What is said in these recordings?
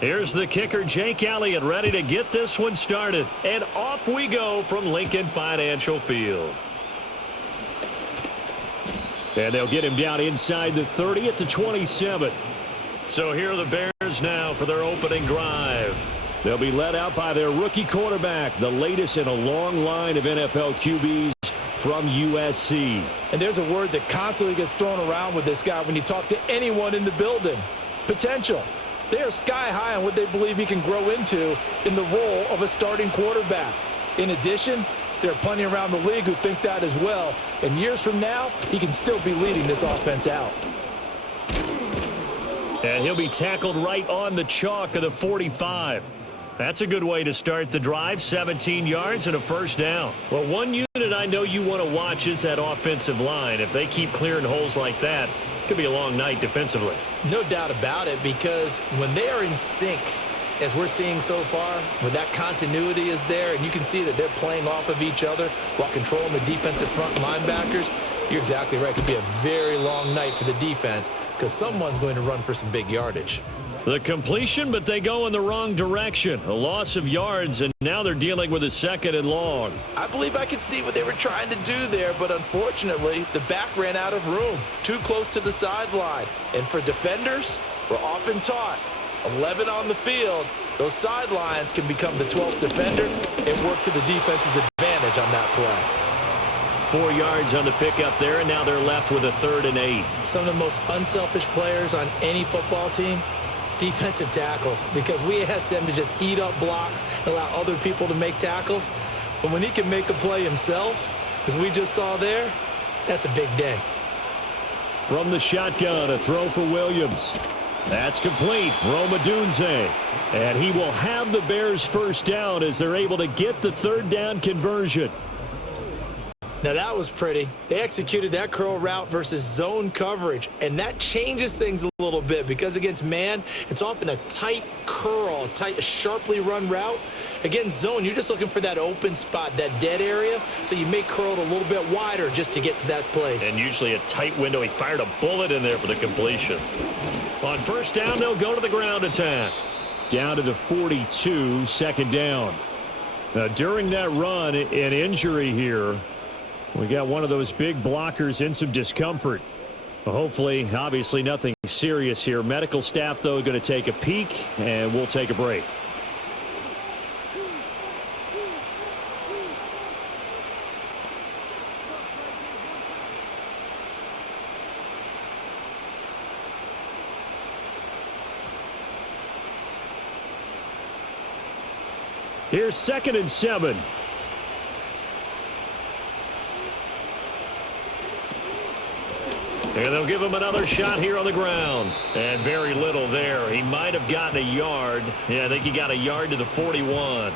Here's the kicker, Jake Elliott, ready to get this one started. And off we go from Lincoln Financial Field. And they'll get him down inside the 30 at the 27. So here are the Bears now for their opening drive. They'll be led out by their rookie quarterback, the latest in a long line of NFL QBs from USC. And there's a word that constantly gets thrown around with this guy when you talk to anyone in the building. Potential. They are sky high on what they believe he can grow into in the role of a starting quarterback. In addition, there are plenty around the league who think that as well. And years from now, he can still be leading this offense out. And he'll be tackled right on the chalk of the 45. That's a good way to start the drive, 17 yards and a first down. Well, one unit I know you want to watch is that offensive line. If they keep clearing holes like that, it could be a long night defensively. No doubt about it, because when they are in sync, as we're seeing so far, when that continuity is there, and you can see that they're playing off of each other while controlling the defensive front linebackers, you're exactly right. It could be a very long night for the defense because someone's going to run for some big yardage. The completion, but they go in the wrong direction. A loss of yards, and now they're dealing with a 2nd and long. I believe I could see what they were trying to do there, but unfortunately, the back ran out of room, too close to the sideline. And for defenders, we're often taught, 11 on the field, those sidelines can become the 12th defender and work to the defense's advantage on that play. 4 yards on the pickup there, and now they're left with a 3rd and 8. Some of the most unselfish players on any football team, defensive tackles, because we ask them to just eat up blocks and allow other people to make tackles. But when he can make a play himself, as we just saw there, that's a big day. From the shotgun, a throw for Williams. That's complete. Roma Dunze. And he will have the Bears first down as they're able to get the 3rd down conversion. Now that was pretty. They executed that curl route versus zone coverage, and that changes things a little bit because against man, it's often a tight curl, a sharply run route. Against zone, you're just looking for that open spot, that dead area, so you may curl it a little bit wider just to get to that place. And usually a tight window. He fired a bullet in there for the completion. On first down, they'll go to the ground attack. Down to the 42, 2nd down. Now, during that run, an injury here. We got one of those big blockers in some discomfort. Well, hopefully, obviously nothing serious here. Medical staff, though, going to take a peek, and we'll take a break. Here's 2nd and 7. And they'll give him another shot here on the ground. And very little there. He might have gotten a yard. Yeah, I think he got a yard to the 41.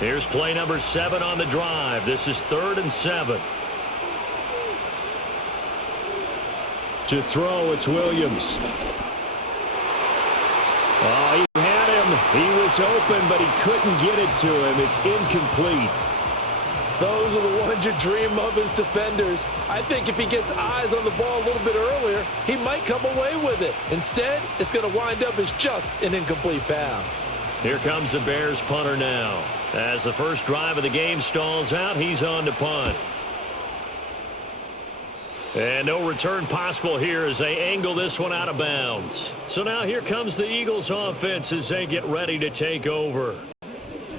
Here's play number 7 on the drive. This is 3rd and 7. To throw, it's Williams. Oh, he had him. He was open, but he couldn't get it to him. It's incomplete. Those are the ones you dream of as defenders. I think if he gets eyes on the ball a little bit earlier, he might come away with it. Instead, it's going to wind up as just an incomplete pass. Here comes the Bears punter now. As the first drive of the game stalls out, he's on to punt. And no return possible here as they angle this one out of bounds. So now here comes the Eagles offense as they get ready to take over.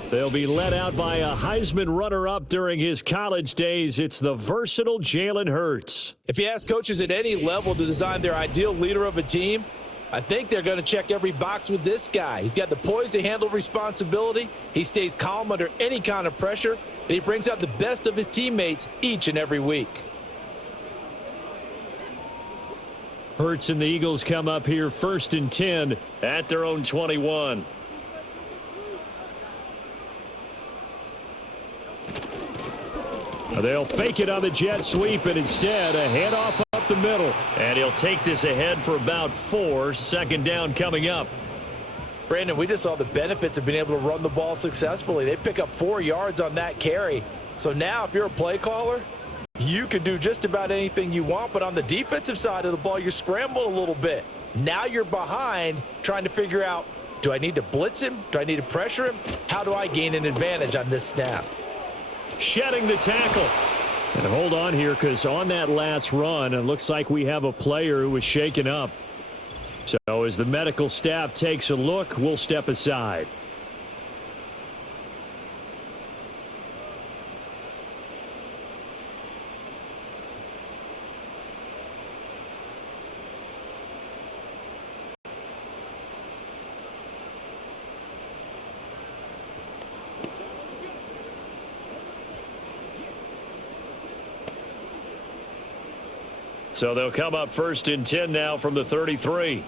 They'll be led out by a Heisman runner-up during his college days. It's the versatile Jalen Hurts. If you ask coaches at any level to design their ideal leader of a team, I think they're going to check every box with this guy. He's got the poise to handle responsibility. He stays calm under any kind of pressure, and he brings out the best of his teammates each and every week. Hurts and the Eagles come up here 1st and 10 at their own 21. They'll fake it on the jet sweep, and instead a handoff up the middle. And he'll take this ahead for about 4. 2nd down coming up. Brandon, we just saw the benefits of being able to run the ball successfully. They pick up 4 yards on that carry. So now if you're a play caller, you can do just about anything you want, but on the defensive side of the ball, you're scrambling a little bit. Now you're behind trying to figure out, do I need to blitz him? Do I need to pressure him? How do I gain an advantage on this snap? Shedding the tackle. And hold on here, because on that last run, it looks like we have a player who was shaken up. So as the medical staff takes a look, we'll step aside. So they'll come up 1st and 10 now from the 33.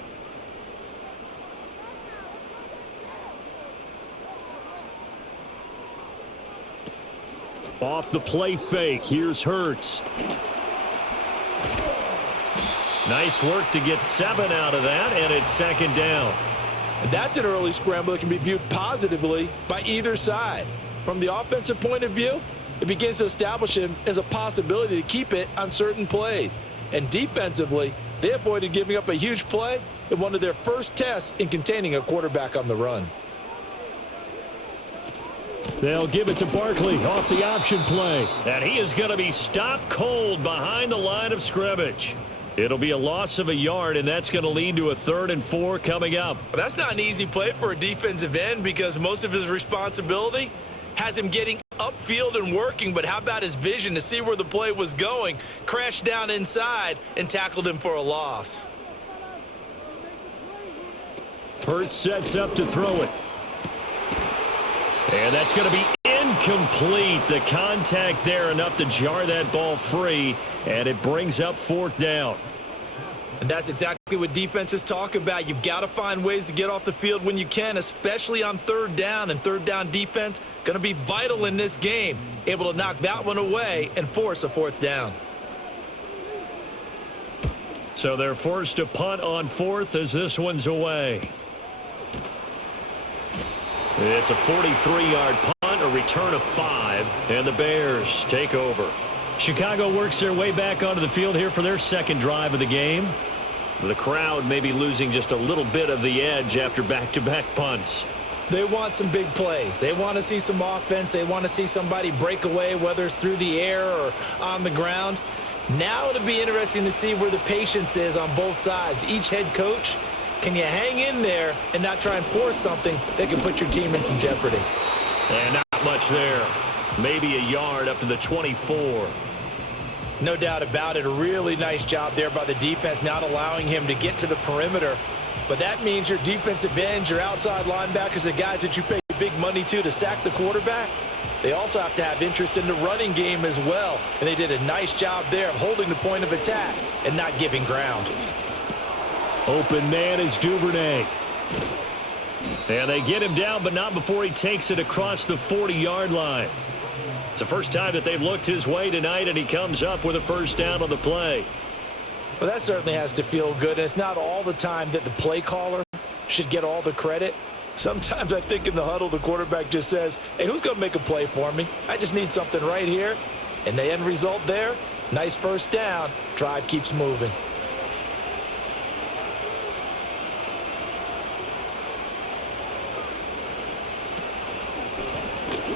Off the play fake. Here's Hurts. Nice work to get 7 out of that, and it's 2nd down. And that's an early scramble that can be viewed positively by either side. From the offensive point of view, it begins to establish him as a possibility to keep it on certain plays. And defensively, they avoided giving up a huge play in one of their first tests in containing a quarterback on the run. They'll give it to Barkley off the option play. And he is going to be stopped cold behind the line of scrimmage. It'll be a loss of a yard, and that's going to lead to a 3rd and 4 coming up. Well, that's not an easy play for a defensive end because most of his responsibility has him getting upfield and working, but how about his vision to see where the play was going? Crashed down inside and tackled him for a loss. Hurts sets up to throw it. And that's going to be incomplete. The contact there enough to jar that ball free, and it brings up 4th down. And that's exactly what defenses talk about. You've got to find ways to get off the field when you can, especially on 3rd down. And 3rd down defense going to be vital in this game. Able to knock that one away and force a 4th down. So they're forced to punt on 4th as this one's away. It's a 43-yard punt, a return of 5, and the Bears take over. Chicago works their way back onto the field here for their 2nd drive of the game. The crowd may be losing just a little bit of the edge after back-to-back punts. They want some big plays. They want to see some offense. They want to see somebody break away, whether it's through the air or on the ground. Now it'll be interesting to see where the patience is on both sides. Each head coach, can you hang in there and not try and force something that can put your team in some jeopardy? And not much there. Maybe a yard up to the 24. No doubt about it. A really nice job there by the defense, not allowing him to get to the perimeter. But that means your defensive ends, your outside linebackers, the guys that you pay big money to sack the quarterback, they also have to have interest in the running game as well. And they did a nice job there of holding the point of attack and not giving ground. Open man is Duvernay. And they get him down, but not before he takes it across the 40-yard line. It's the first time that they've looked his way tonight, and he comes up with a 1st down on the play. Well, that certainly has to feel good. And it's not all the time that the play caller should get all the credit. Sometimes I think in the huddle, the quarterback just says, hey, who's going to make a play for me? I just need something right here. And the end result there, nice 1st down. Drive keeps moving.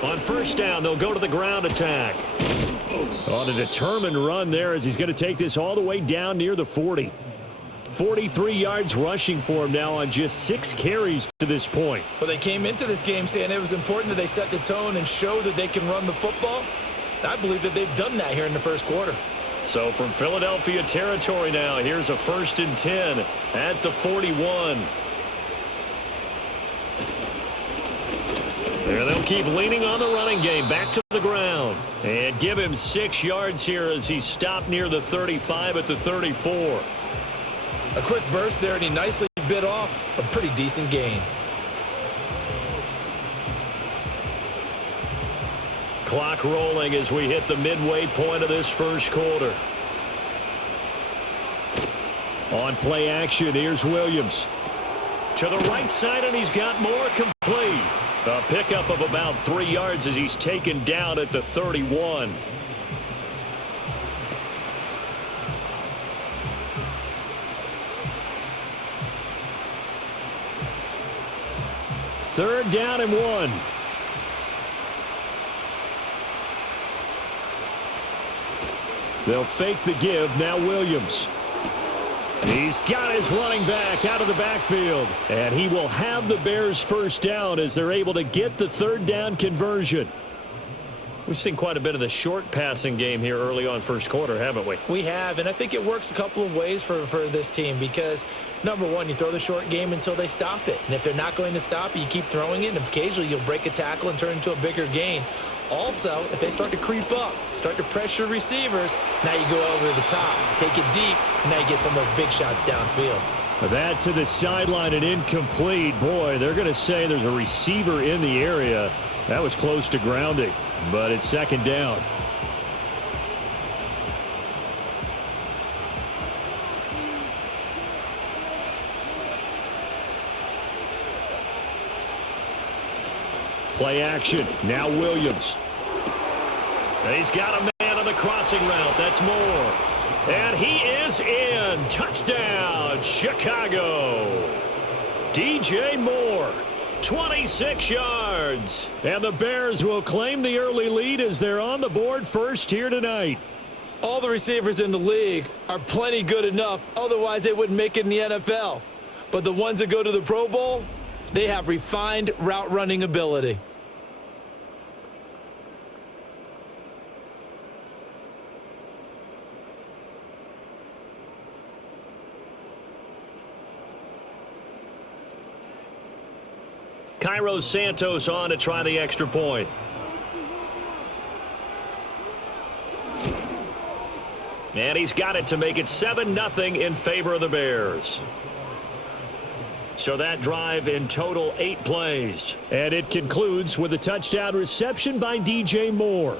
On 1st down, they'll go to the ground attack. On a determined run there as he's going to take this all the way down near the 40. 43 yards rushing for him now on just 6 carries to this point. Well, they came into this game saying it was important that they set the tone and show that they can run the football. I believe that they've done that here in the 1st quarter. So from Philadelphia territory now, here's a 1st and 10 at the 41. And they'll keep leaning on the running game back to the ground. And give him 6 yards here as he's stopped near the 35 at the 34. A quick burst there, and he nicely bit off a pretty decent gain. Clock rolling as we hit the midway point of this 1st quarter. On play action, here's Williams. To the right side, and he's got more complete. A pickup of about 3 yards as he's taken down at the 31. Third down and 1. They'll fake the give. Now Williams. He's got his running back out of the backfield. And he will have the Bears first down as they're able to get the third down conversion. We've seen quite a bit of the short passing game here early on first quarter, haven't we? We have, and I think it works a couple of ways for this team because, number one, you throw the short game until they stop it. And if they're not going to stop it, you keep throwing it, and occasionally you'll break a tackle and turn into a bigger gain. Also, if they start to creep up, start to pressure receivers, now you go over the top, take it deep, and now you get some of those big shots downfield. That to the sideline and incomplete. Boy, they're going to say there's a receiver in the area. That was close to grounding, but it's second down. Play action. Now Williams. He's got a man on the crossing route. That's Moore. And he is in. Touchdown, Chicago. DJ Moore, 26 yards. And the Bears will claim the early lead as they're on the board first here tonight. All the receivers in the league are plenty good enough. Otherwise, they wouldn't make it in the NFL. But the ones that go to the Pro Bowl, they have refined route running ability. Cairo Santos on to try the extra point. And he's got it to make it 7-0 in favor of the Bears. So that drive in total 8 plays. And it concludes with a touchdown reception by DJ Moore.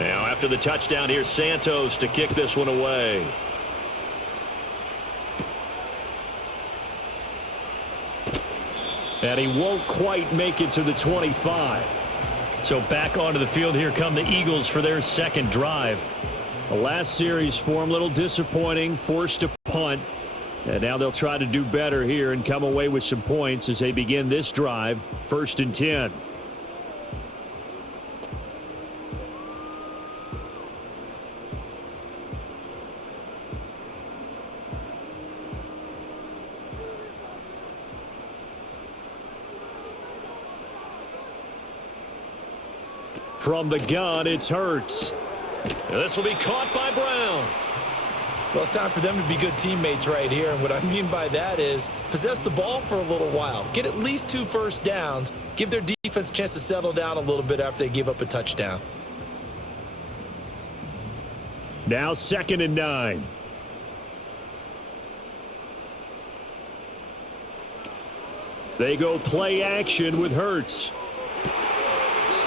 Now, after the touchdown, here's Santos to kick this one away. And he won't quite make it to the 25. So back onto the field, here come the Eagles for their second drive. The last series for them, a little disappointing, forced to punt. And now they'll try to do better here and come away with some points as they begin this drive, 1st and 10. From the gun, it's Hurts. This will be caught by Brown. Well, it's time for them to be good teammates right here. And what I mean by that is possess the ball for a little while. Get at least 2 first downs. Give their defense a chance to settle down a little bit after they give up a touchdown. Now 2nd and 9. They go play action with Hurts.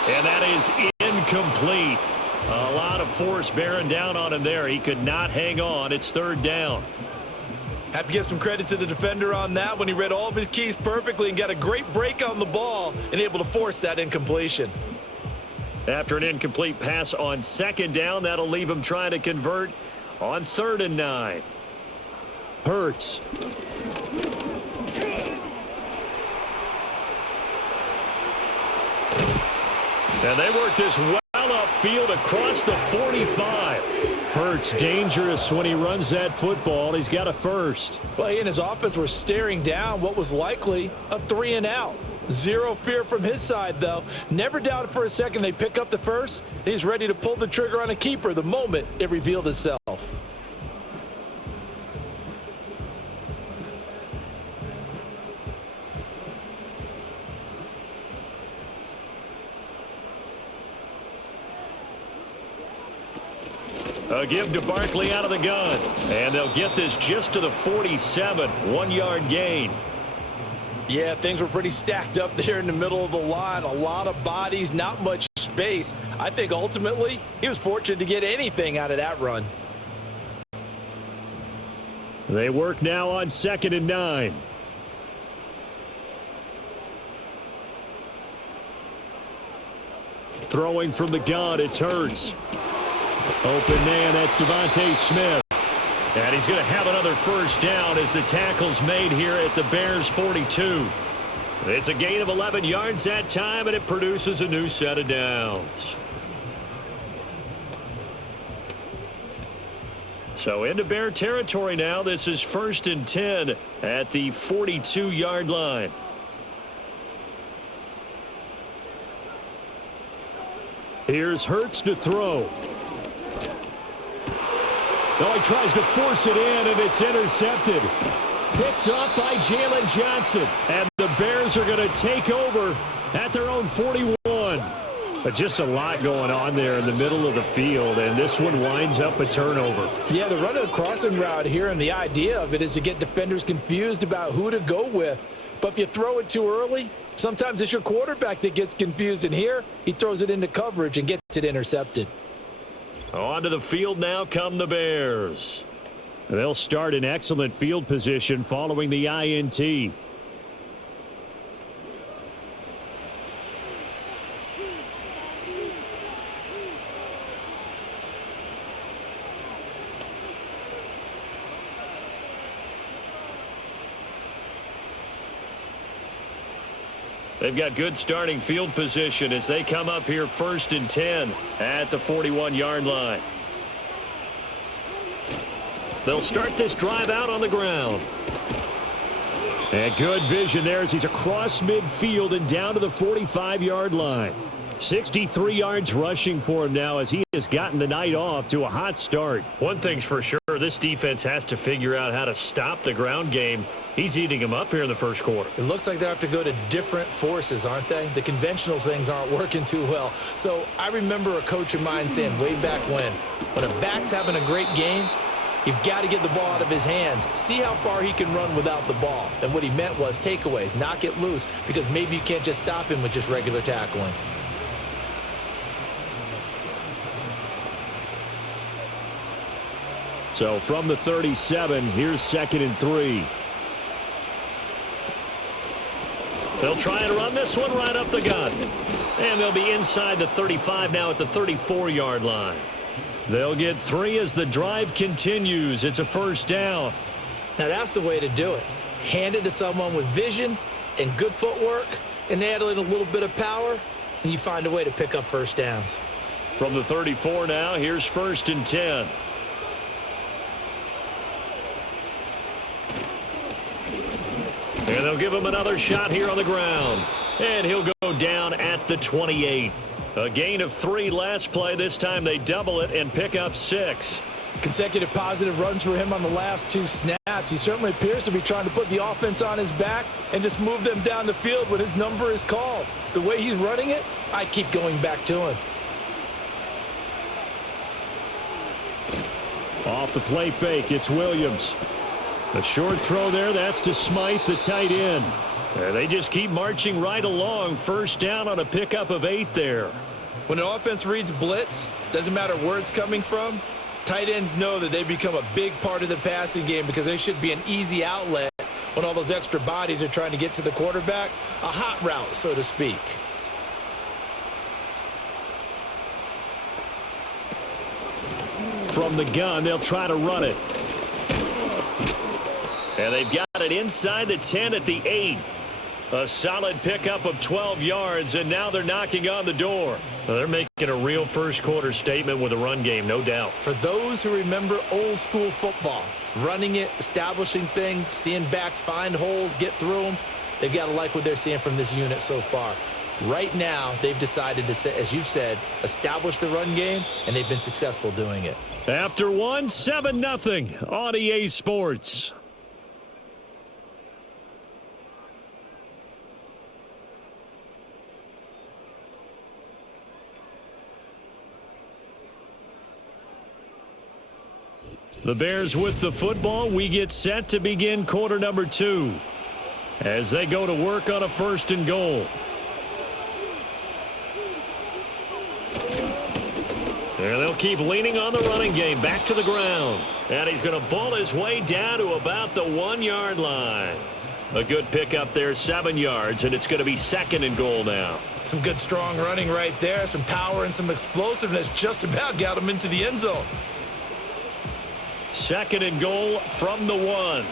And that is incomplete. A lot of force bearing down on him there. He could not hang on. It's 3rd down. Have to give some credit to the defender on that when he read all of his keys perfectly and got a great break on the ball and able to force that incompletion. After an incomplete pass on 2nd down, that'll leave him trying to convert on 3rd and 9. Hurts. And they work this well upfield across the 45. Hurts dangerous when he runs that football. He's got a first. Well, he and his offense were staring down what was likely a 3-and-out. Zero fear from his side, though. Never doubted for a second they pick up the first. He's ready to pull the trigger on a keeper the moment it revealed itself. A give to Barkley out of the gun. And they'll get this just to the 47. 1-yard gain. Yeah, things were pretty stacked up there in the middle of the line. A lot of bodies, not much space. I think ultimately he was fortunate to get anything out of that run. They work now on 2nd and 9. Throwing from the gun, it's Hurts. Open man, that's Devontae Smith. And he's going to have another first down as the tackle's made here at the Bears' 42. It's a gain of 11 yards that time, and it produces a new set of downs. So into Bear territory now. This is 1st and 10 at the 42-yard line. Here's Hurts to throw. Oh, he tries to force it in, and it's intercepted. Picked up by Jalen Johnson. And the Bears are going to take over at their own 41. But just a lot going on there in the middle of the field, and this one winds up a turnover. Yeah, the run of the crossing route here, and the idea of it is to get defenders confused about who to go with. But if you throw it too early, sometimes it's your quarterback that gets confused, and here he throws it into coverage and gets it intercepted. Onto the field now come the Bears. They'll start in excellent field position following the INT. They've got good starting field position as they come up here 1st and 10 at the 41-yard line. They'll start this drive out on the ground. And good vision there as he's across midfield and down to the 45-yard line. 63 yards rushing for him now as he has gotten the night off to a hot start. One thing's for sure, this defense has to figure out how to stop the ground game. He's eating them up here in the first quarter. It looks like they have to go to different forces, aren't they? The conventional things aren't working too well. So I remember a coach of mine saying way back when a back's having a great game, you've got to get the ball out of his hands. See how far he can run without the ball. And what he meant was takeaways, knock it loose, because maybe you can't just stop him with just regular tackling. So from the 37, here's 2nd and 3. They'll try and run this one right up the gut. And they'll be inside the 35 now at the 34-yard line. They'll get 3 as the drive continues. It's a first down. Now that's the way to do it. Hand it to someone with vision and good footwork, and add in a little bit of power, and you find a way to pick up first downs. From the 34 now, here's 1st and 10. And they'll give him another shot here on the ground. And he'll go down at the 28. A gain of 3 last play. This time they double it and pick up 6. Consecutive positive runs for him on the last 2 snaps. He certainly appears to be trying to put the offense on his back and just move them down the field when his number is called. The way he's running it, I keep going back to him. Off the play fake, it's Williams. A short throw there, that's to Smythe, the tight end. They just keep marching right along. First down on a pickup of 8 there. When an offense reads blitz, doesn't matter where it's coming from, tight ends know that they become a big part of the passing game because they should be an easy outlet when all those extra bodies are trying to get to the quarterback. A hot route, so to speak. From the gun, they'll try to run it. And they've got it inside the 10 at the 8. A solid pickup of 12 yards, and now they're knocking on the door. They're making a real first quarter statement with a run game, no doubt. For those who remember old school football, running it, establishing things, seeing backs find holes, get through them, they've got to like what they're seeing from this unit so far. Right now, they've decided to, as you've said, establish the run game, and they've been successful doing it. After 1, 7-0 on EA Sports. The Bears with the football. We get set to begin quarter number 2 as they go to work on a 1st and goal. And they'll keep leaning on the running game. Back to the ground. And he's going to ball his way down to about the 1-yard line. A good pickup there, 7 yards, and it's going to be 2nd and goal now. Some good strong running right there. Some power and some explosiveness just about got him into the end zone. 2nd and goal from the 1.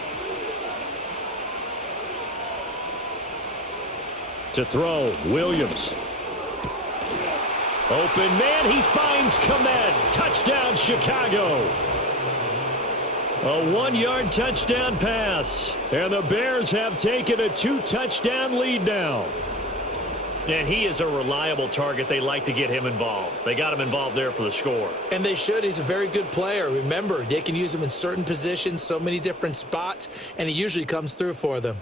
To throw, Williams. Open man, he finds Komet. Touchdown, Chicago. A 1-yard touchdown pass. And the Bears have taken a 2-touchdown lead now. And he is a reliable target. They like to get him involved. They got him involved there for the score. And they should. He's a very good player. Remember, they can use him in certain positions, so many different spots, and he usually comes through for them.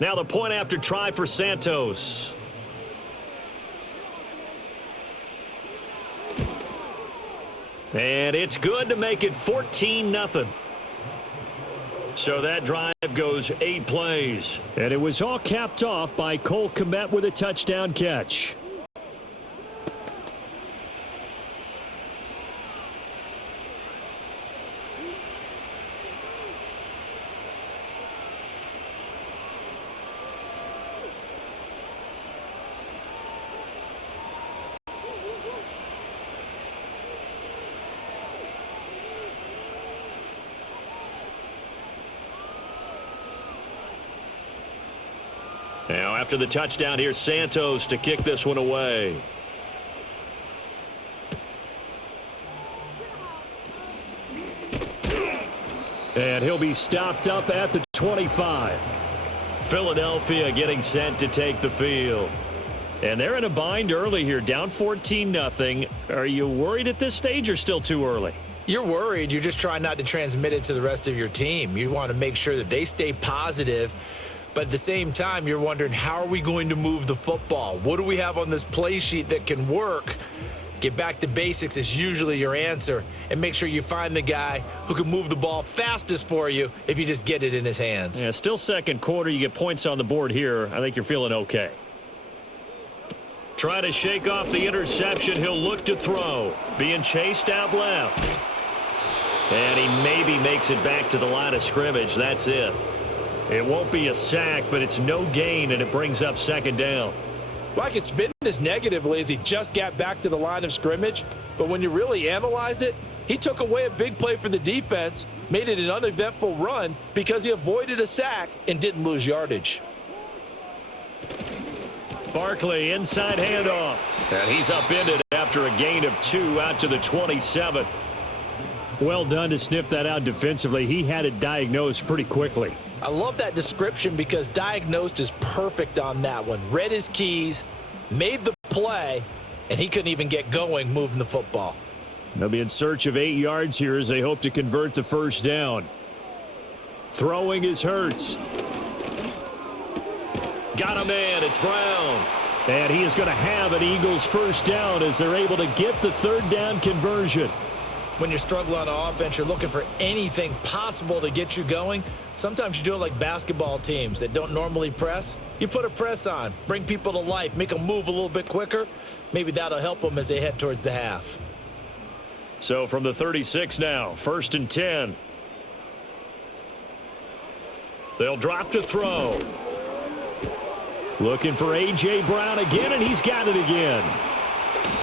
Now the point after try for Santos. And it's good to make it 14-0. So that drive goes 8 plays. And it was all capped off by Cole Kmet with a touchdown catch. Now, after the touchdown, here's Santos to kick this one away. And he'll be stopped up at the 25. Philadelphia getting set to take the field. And they're in a bind early here, down 14-0. Are you worried at this stage or still too early? You're worried. You're just trying not to transmit it to the rest of your team. You want to make sure that they stay positive. But at the same time, you're wondering, how are we going to move the football? What do we have on this play sheet that can work? Get back to basics is usually your answer. And make sure you find the guy who can move the ball fastest for you if you just get it in his hands. Yeah, still second quarter. You get points on the board here. I think you're feeling okay. Trying to shake off the interception. He'll look to throw. Being chased out left. And he maybe makes it back to the line of scrimmage. That's it. It won't be a sack, but it's no gain, and it brings up 2nd down. Well, I could spin this negatively as he just got back to the line of scrimmage, but when you really analyze it, he took away a big play for the defense, made it an uneventful run because he avoided a sack and didn't lose yardage. Barkley, inside handoff, and he's upended after a gain of 2 out to the 27. Well done to sniff that out defensively. He had it diagnosed pretty quickly. I love that description because diagnosed is perfect on that one. Read his keys, made the play, and he couldn't even get going moving the football. They'll be in search of 8 yards here as they hope to convert the 1st down. Throwing is Hurts. Got a man. It's Brown. And he is going to have an Eagles 1st down as they're able to get the 3rd down conversion. When you're struggling on offense, you're looking for anything possible to get you going. Sometimes you do it like basketball teams that don't normally press. You put a press on, bring people to life, make them move a little bit quicker. Maybe that'll help them as they head towards the half. So from the 36 now, 1st and 10. They'll drop to throw. Looking for A.J. Brown again, and he's got it again.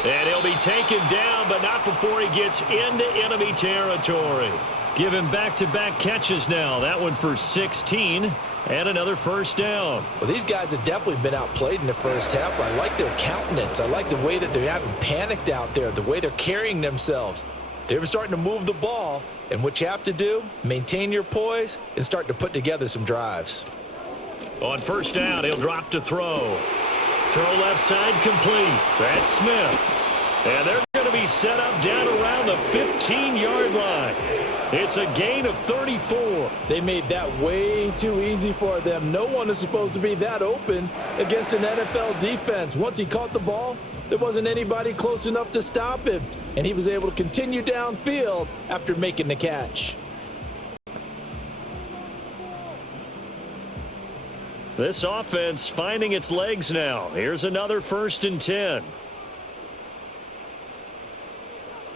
And he'll be taken down, but not before he gets into enemy territory. Give him back-to-back catches now. That one for 16 and another 1st down. Well, these guys have definitely been outplayed in the first half. I like their countenance. I like the way that they haven't panicked out there, the way they're carrying themselves. They're starting to move the ball, and what you have to do, maintain your poise and start to put together some drives. On 1st down, he'll drop to throw. Throw left side complete. That's Smith. And they're going to be set up down around the 15-yard line. It's a gain of 34. They made that way too easy for them. No one is supposed to be that open against an NFL defense. Once he caught the ball, there wasn't anybody close enough to stop him, and he was able to continue downfield after making the catch. This offense finding its legs now. Here's another 1st and 10.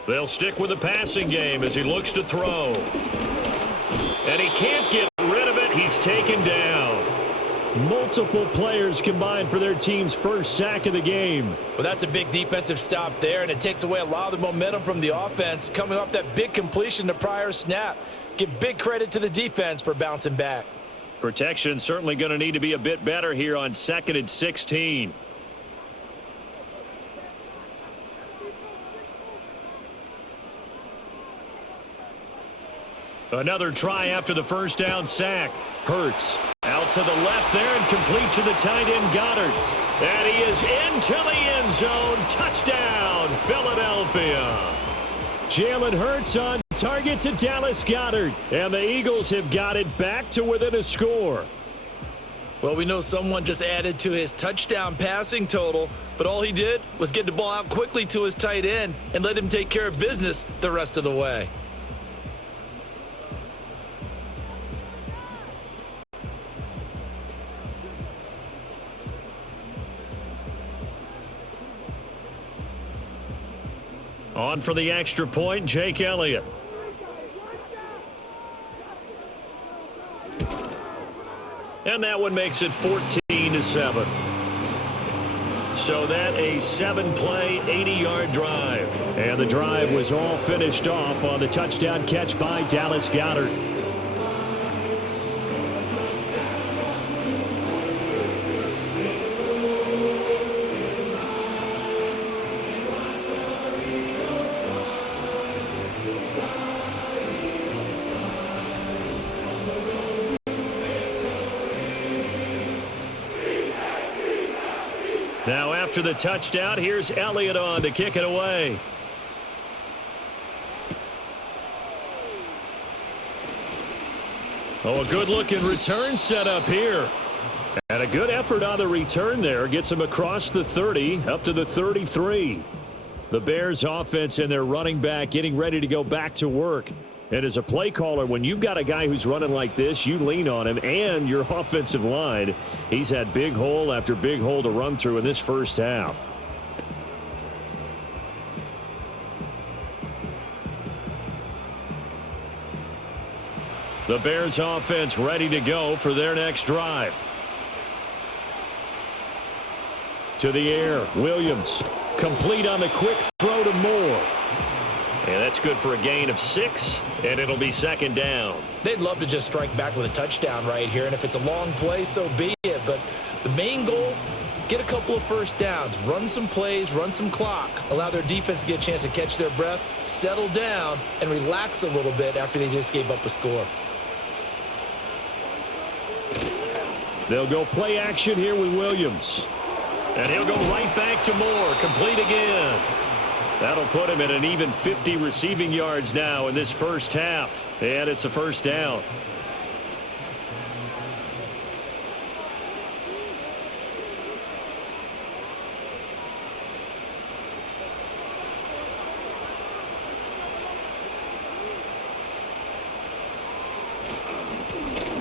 They'll stick with the passing game as he looks to throw. And he can't get rid of it. He's taken down. Multiple players combined for their team's first sack of the game. Well, that's a big defensive stop there, and it takes away a lot of the momentum from the offense coming off that big completion the prior snap. Give big credit to the defense for bouncing back. Protection certainly going to need to be a bit better here on 2nd and 16. Another try after the first down sack. Hurts out to the left there and complete to the tight end Goddard. And he is into the end zone. Touchdown, Philadelphia. Jalen Hurts on target to Dallas Goedert. And the Eagles have got it back to within a score. Well, we know someone just added to his touchdown passing total, but all he did was get the ball out quickly to his tight end and let him take care of business the rest of the way. On for the extra point, Jake Elliott. And that one makes it 14-7. So that a 7-play, 80-yard drive. And the drive was all finished off on the touchdown catch by Dallas Goedert. Now after the touchdown, here's Elliott on to kick it away. Oh, a good-looking return set up here. And a good effort on the return there. Gets him across the 30, up to the 33. The Bears offense and their running back getting ready to go back to work. And as a play caller, when you've got a guy who's running like this, you lean on him and your offensive line. He's had big hole after big hole to run through in this first half. The Bears offense ready to go for their next drive. To the air, Williams. Complete on the quick throw to Moore. And that's good for a gain of 6, and it'll be 2nd down. They'd love to just strike back with a touchdown right here, and if it's a long play, so be it. But the main goal, get a couple of first downs, run some plays, run some clock, allow their defense to get a chance to catch their breath, settle down, and relax a little bit after they just gave up a score. They'll go play action here with Williams. And he'll go right back to Moore, complete again. That'll put him at an even 50 receiving yards now in this first half. And it's a first down.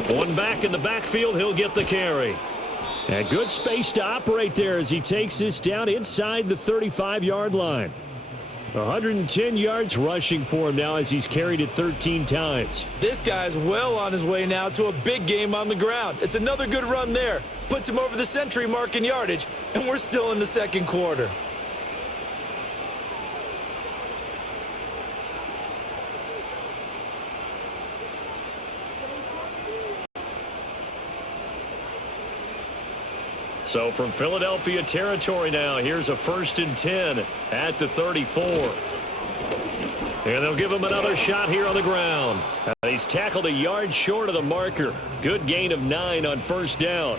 One back in the backfield, he'll get the carry. And good space to operate there as he takes this down inside the 35-yard line. 110 yards rushing for him now as he's carried it 13 times. This guy's well on his way now to a big game on the ground. It's another good run there. Puts him over the century mark in yardage, and we're still in the second quarter. So from Philadelphia territory now, here's a 1st and 10 at the 34. And they'll give him another shot here on the ground. He's tackled a yard short of the marker. Good gain of 9 on first down.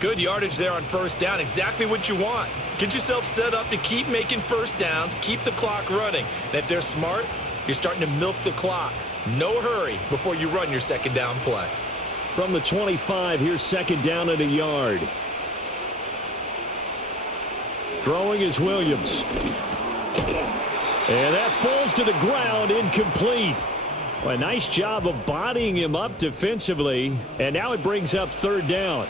Good yardage there on first down. Exactly what you want. Get yourself set up to keep making first downs, keep the clock running. And if they're smart, you're starting to milk the clock. No hurry before you run your second down play. From the 25, here's second down at a yard. Throwing is Williams. And that falls to the ground, incomplete. Well, a nice job of bodying him up defensively, and now it brings up third down.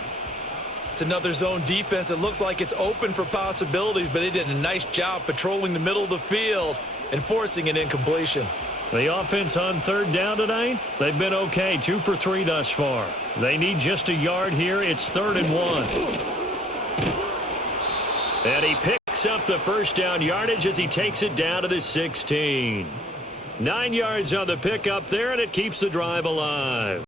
It's another zone defense. It looks like it's open for possibilities, but they did a nice job patrolling the middle of the field and forcing an incompletion. The offense on third down tonight, they've been okay, 2 for 3 thus far. They need just a yard here. It's 3rd and 1. And he picks up the first down yardage as he takes it down to the 16. 9 yards on the pickup there, and it keeps the drive alive.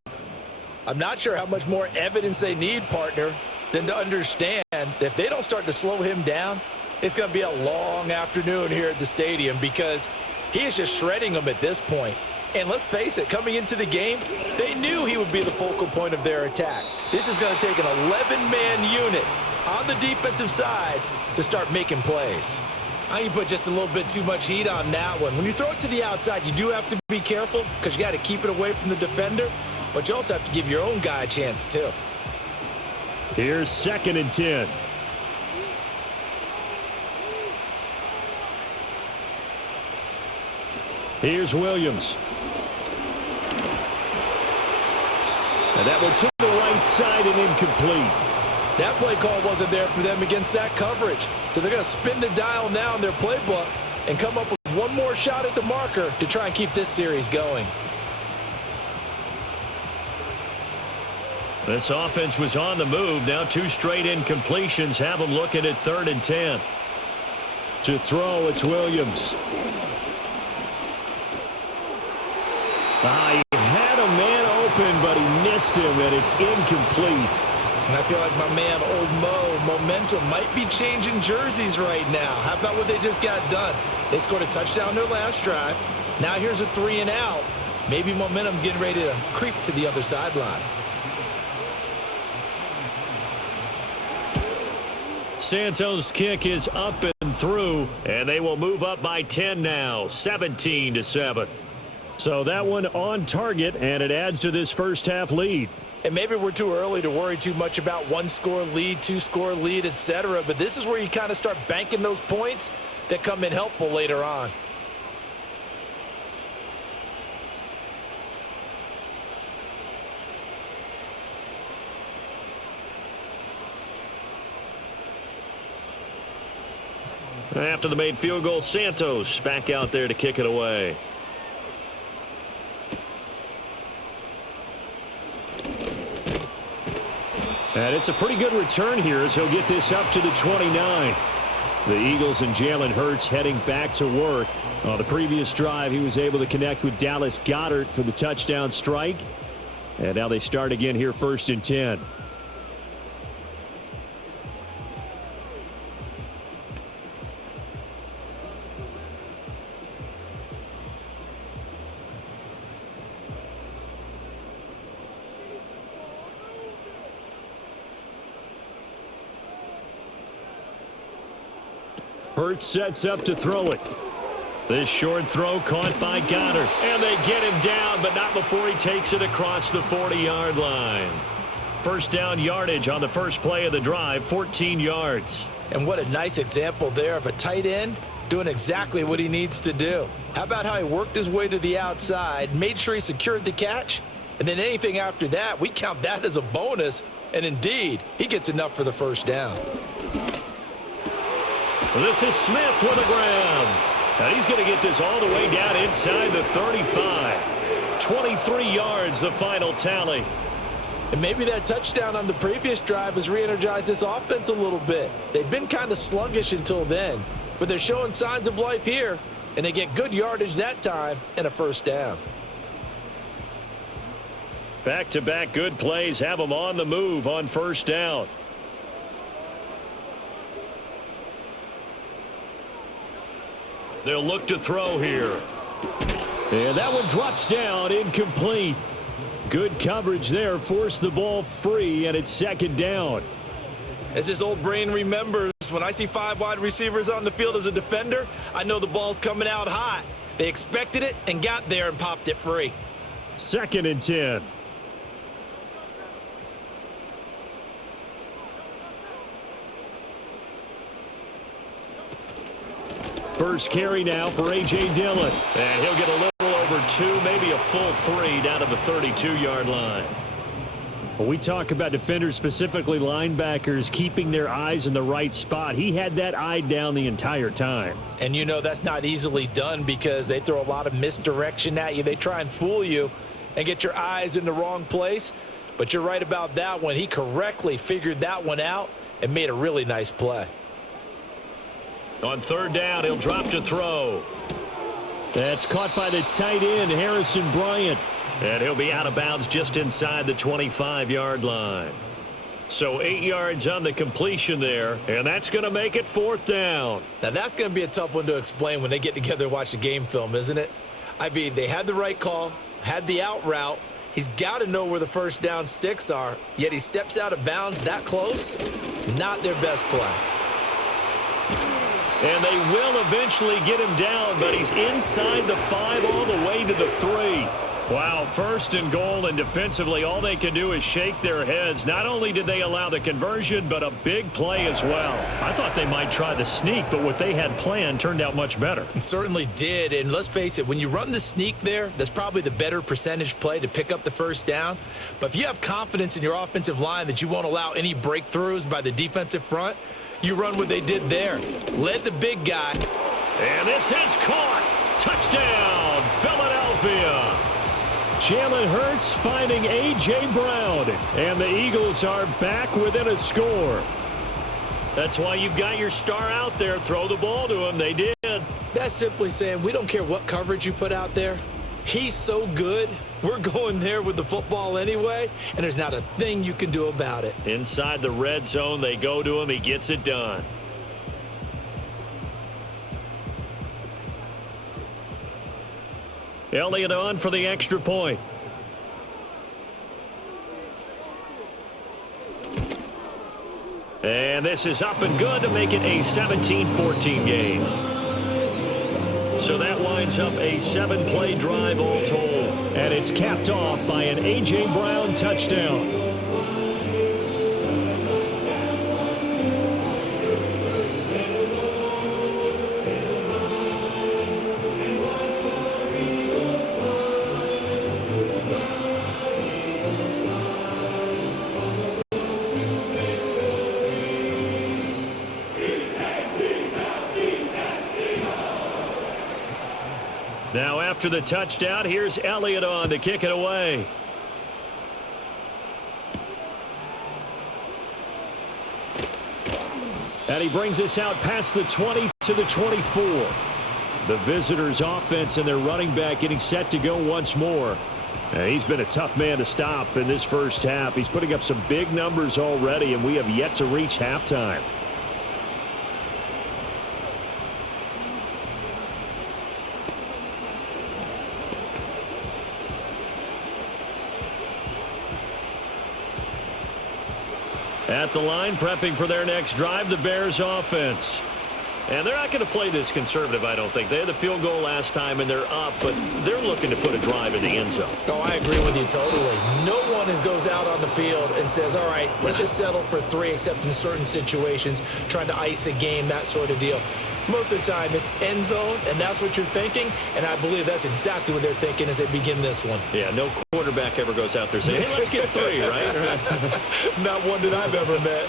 I'm not sure how much more evidence they need, partner, than to understand that if they don't start to slow him down, it's going to be a long afternoon here at the stadium because he is just shredding them at this point. And let's face it, coming into the game, they knew he would be the focal point of their attack. This is going to take an 11-man unit on the defensive side to start making plays. I think you put just a little bit too much heat on that one. When you throw it to the outside, you do have to be careful because you got to keep it away from the defender, but you also have to give your own guy a chance too. Here's 2nd and 10. Here's Williams. And that one to the right side and incomplete. That play call wasn't there for them against that coverage. So they're going to spin the dial now in their playbook and come up with one more shot at the marker to try and keep this series going. This offense was on the move. Now 2 straight incompletions have them looking at 3rd and 10. To throw, it's Williams. He had a man open, but he missed him, and it's incomplete. And I feel like my man, Old Mo, momentum might be changing jerseys right now. How about what they just got done? They scored a touchdown their last drive. Now here's a 3 and out. Maybe momentum's getting ready to creep to the other sideline. Santos' kick is up and through, and they will move up by 10 now, 17-7. So that one on target, and it adds to this first half lead. And maybe we're too early to worry too much about 1-score lead, 2-score lead, etc. But this is where you kind of start banking those points that come in helpful later on. After the made field goal, Santos back out there to kick it away. And it's a pretty good return here as he'll get this up to the 29. The Eagles and Jalen Hurts heading back to work. On the previous drive, he was able to connect with Dallas Goedert for the touchdown strike. And now they start again here, 1st and 10. Hurts sets up to throw it. This short throw caught by Goddard. And they get him down, but not before he takes it across the 40-yard line. First down yardage on the first play of the drive, 14 yards. And what a nice example there of a tight end doing exactly what he needs to do. How about how he worked his way to the outside, made sure he secured the catch, and then anything after that, we count that as a bonus. And indeed, he gets enough for the first down. This is Smith with the ground. And he's going to get this all the way down inside the 35. 23 yards, the final tally. And maybe that touchdown on the previous drive has re-energized this offense a little bit. They've been kind of sluggish until then, but they're showing signs of life here, and they get good yardage that time and a first down. Back-to-back good plays have them on the move on first down. They'll look to throw here. And that one drops down, incomplete. Good coverage there, forced the ball free, and it's second down. As his old brain remembers, when I see 5 wide receivers on the field as a defender, I know the ball's coming out hot. They expected it and got there and popped it free. 2nd and 10. First carry now for A.J. Dillon. And he'll get a little over 2, maybe a full 3 down to the 32-yard line. When we talk about defenders, specifically linebackers, keeping their eyes in the right spot, he had that eye down the entire time. And you know that's not easily done because they throw a lot of misdirection at you. They try and fool you and get your eyes in the wrong place. But you're right about that one. He correctly figured that one out and made a really nice play. On 3rd down, he'll drop to throw. That's caught by the tight end, Harrison Bryant. And he'll be out of bounds just inside the 25-yard line. So 8 yards on the completion there, and that's going to make it 4th down. Now that's going to be a tough one to explain when they get together and watch the game film, isn't it? I mean, they had the right call, had the out route. He's got to know where the first down sticks are, yet he steps out of bounds that close. Not their best play. And they will eventually get him down, but he's inside the 5 all the way to the 3. Wow, 1st and goal, and defensively all they can do is shake their heads. Not only did they allow the conversion, but a big play as well. I thought they might try the sneak, but what they had planned turned out much better. It certainly did, and let's face it, when you run the sneak there, that's probably the better percentage play to pick up the first down. But if you have confidence in your offensive line that you won't allow any breakthroughs by the defensive front, you run what they did there. Led the big guy. And this is caught. Touchdown, Philadelphia. Jalen Hurts finding A.J. Brown, and the Eagles are back within a score. That's why you've got your star out there. Throw the ball to him. They did. That's simply saying we don't care what coverage you put out there. He's so good. We're going there with the football anyway, and there's not a thing you can do about it. Inside the red zone, they go to him. He gets it done. Elliott on for the extra point. And this is up and good to make it a 17-14 game. So that winds up a 7-play drive all told. And it's capped off by an A.J. Brown touchdown. Now after the touchdown, here's Elliott on to kick it away. And he brings us out past the 20 to the 24. The visitors' offense and their running back getting set to go once more. And he's been a tough man to stop in this first half. He's putting up some big numbers already, and we have yet to reach halftime. At the line, prepping for their next drive, the Bears offense. And they're not going to play this conservative, I don't think. They had the field goal last time, and they're up, but they're looking to put a drive in the end zone. Oh, I agree with you totally. No one goes out on the field and says, all right, let's just settle for 3, except in certain situations, trying to ice a game, that sort of deal. Most of the time, it's end zone, and that's what you're thinking, and I believe that's exactly what they're thinking as they begin this one. Yeah, no quarterback ever goes out there saying, hey, let's get 3, right? Not one that I've ever met.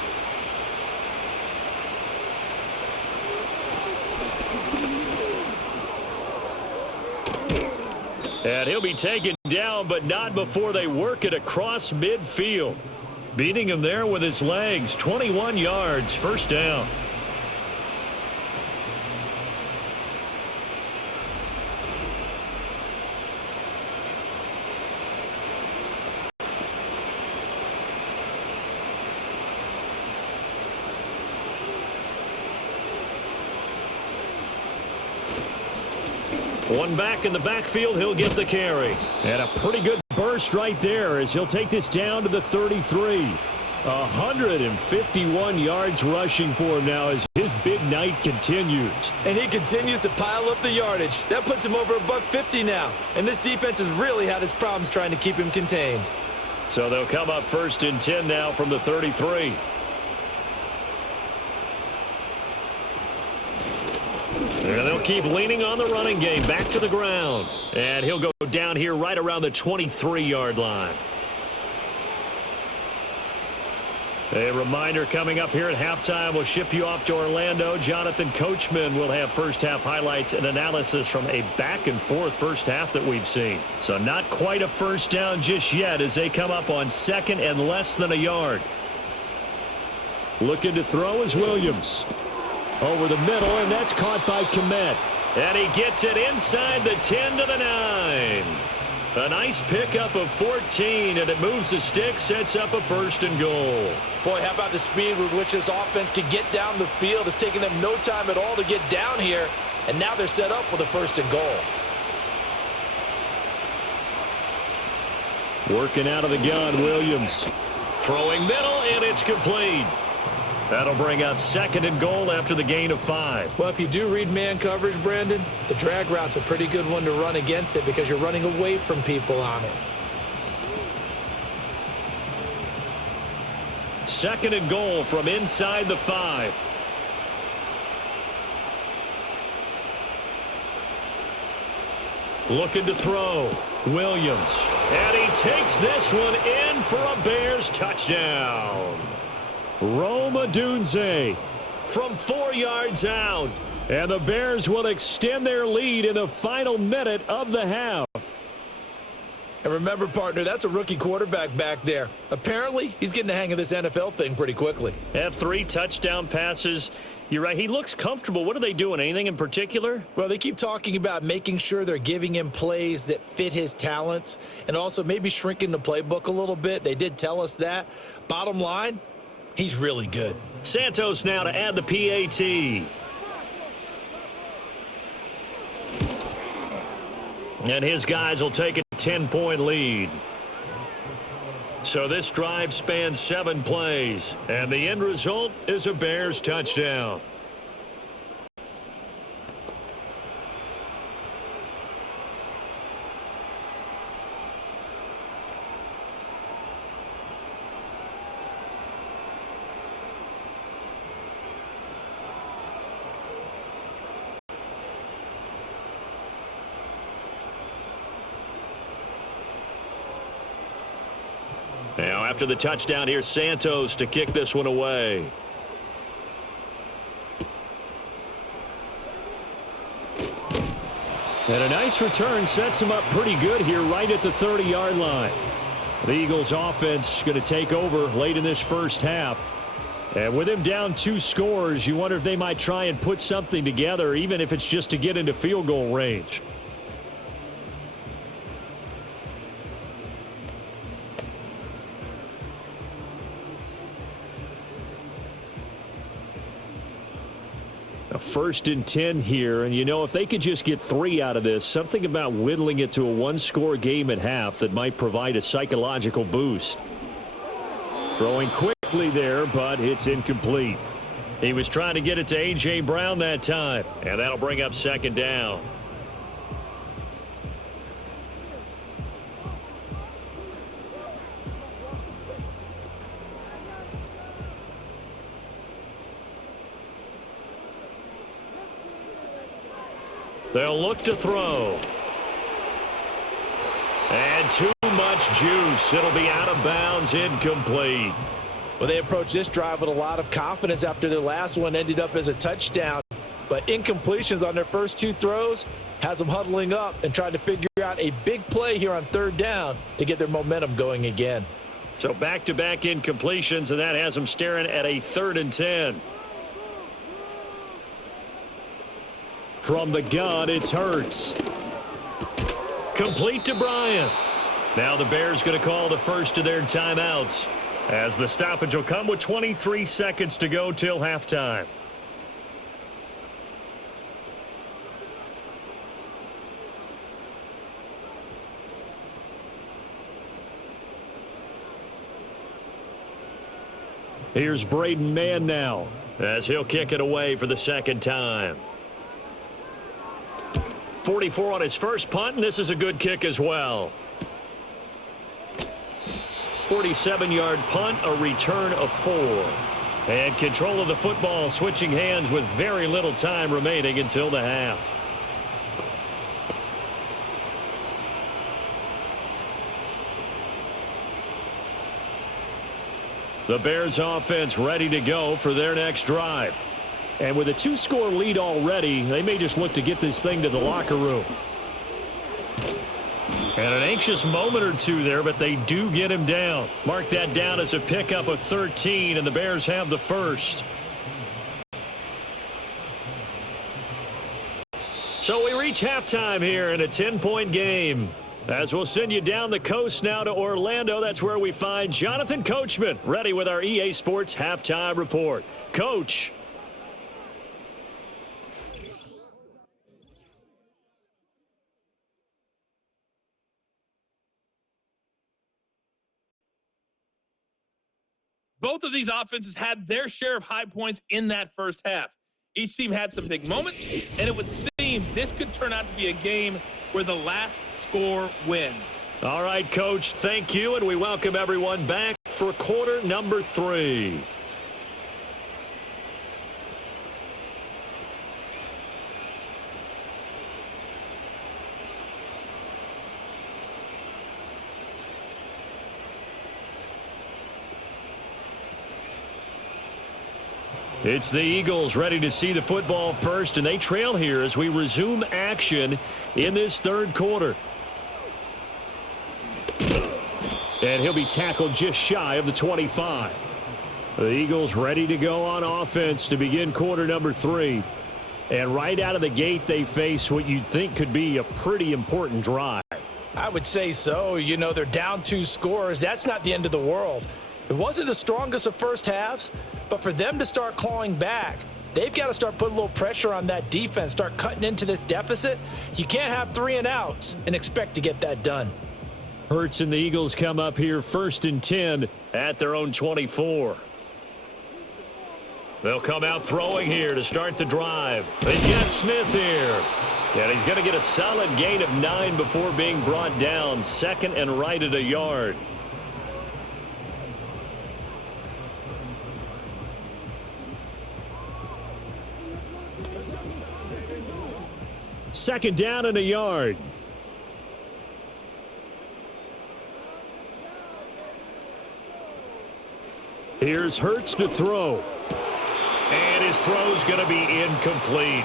And he'll be taken down, but not before they work it across midfield. Beating him there with his legs, 21 yards, first down. One back in the backfield, he'll get the carry. And a pretty good burst right there as he'll take this down to the 33. 151 yards rushing for him now as his big night continues. And he continues to pile up the yardage. That puts him over $150 now. And this defense has really had its problems trying to keep him contained. So they'll come up 1st and 10 now from the 33. And they'll keep leaning on the running game. Back to the ground. And he'll go down here right around the 23-yard line. A reminder coming up here at halftime. We'll ship you off to Orlando. Jonathan Coachman will have first-half highlights and analysis from a back-and-forth first half that we've seen. So not quite a first down just yet as they come up on 2nd and less than a yard. Looking to throw is Williams. Over the middle, and that's caught by Kmet. And he gets it inside the 10 to the 9. A nice pickup of 14, and it moves the stick, sets up a 1st and goal. Boy, how about the speed with which this offense can get down the field? It's taken them no time at all to get down here, and now they're set up with a 1st and goal. Working out of the gun, Williams. Throwing middle, and it's complete. That'll bring up 2nd and goal after the gain of 5. Well, if you do read man coverage, Brandon, the drag route's a pretty good one to run against it because you're running away from people on it. 2nd and goal from inside the 5. Looking to throw. Williams. And he takes this one in for a Bears touchdown. Rome Odunze from 4 yards out. And the Bears will extend their lead in the final minute of the half. And remember, partner, that's a rookie quarterback back there. Apparently, he's getting the hang of this NFL thing pretty quickly. Had 3 touchdown passes. You're right. He looks comfortable. What are they doing? Anything in particular? Well, they keep talking about making sure they're giving him plays that fit his talents and also maybe shrinking the playbook a little bit. They did tell us that. Bottom line, he's really good. Santos now to add the PAT. And his guys will take a 10-point lead. So this drive spans 7 plays. And the end result is a Bears touchdown. Now, after the touchdown, here's Santos to kick this one away. And a nice return sets him up pretty good here right at the 30-yard line. The Eagles offense going to take over late in this first half. And with him down 2 scores, you wonder if they might try and put something together, even if it's just to get into field goal range. A 1st and 10 here, and you know, if they could just get 3 out of this, something about whittling it to a 1-score game at half that might provide a psychological boost. Throwing quickly there, but it's incomplete. He was trying to get it to A.J. Brown that time, and that'll bring up 2nd down. They'll look to throw. And too much juice. It'll be out of bounds, incomplete. Well, they approached this drive with a lot of confidence after their last one ended up as a touchdown. But incompletions on their first 2 throws has them huddling up and trying to figure out a big play here on 3rd down to get their momentum going again. So back-to-back incompletions, and that has them staring at a 3rd and 10. From the gun, it's Hurts. Complete to Bryant. Now the Bears going to call the first of their timeouts, as the stoppage will come with 23 seconds to go till halftime. Here's Braden Mann now, as he'll kick it away for the second time. 44 on his first punt, and this is a good kick as well. 47-yard punt, a return of 4. And control of the football, switching hands with very little time remaining until the half. The Bears offense ready to go for their next drive. And with a 2-score lead already, they may just look to get this thing to the locker room. And an anxious moment or two there, but they do get him down. Mark that down as a pickup of 13, and the Bears have the first. So we reach halftime here in a 10-point game. As we'll send you down the coast now to Orlando, that's where we find Jonathan Coachman, ready with our EA Sports Halftime Report. Coach. Both of these offenses had their share of high points in that first half. Each team had some big moments, and it would seem this could turn out to be a game where the last score wins. All right, Coach, thank you, and we welcome everyone back for quarter number 3. It's the Eagles ready to see the football first, and they trail here as we resume action in this third quarter. And he'll be tackled just shy of the 25. The Eagles ready to go on offense to begin quarter number 3. And right out of the gate, they face what you'd think could be a pretty important drive. I would say so. You know, they're down 2 scores. That's not the end of the world. It wasn't the strongest of first halves, but for them to start clawing back, they've got to start putting a little pressure on that defense, start cutting into this deficit. You can't have 3 and outs and expect to get that done. Hurts and the Eagles come up here 1st and 10 at their own 24. They'll come out throwing here to start the drive. He's got Smith here. And he's going to get a solid gain of 9 before being brought down. 2nd and right at a yard. Second down and a yard. Here's Hurts to throw. And his throw's going to be incomplete.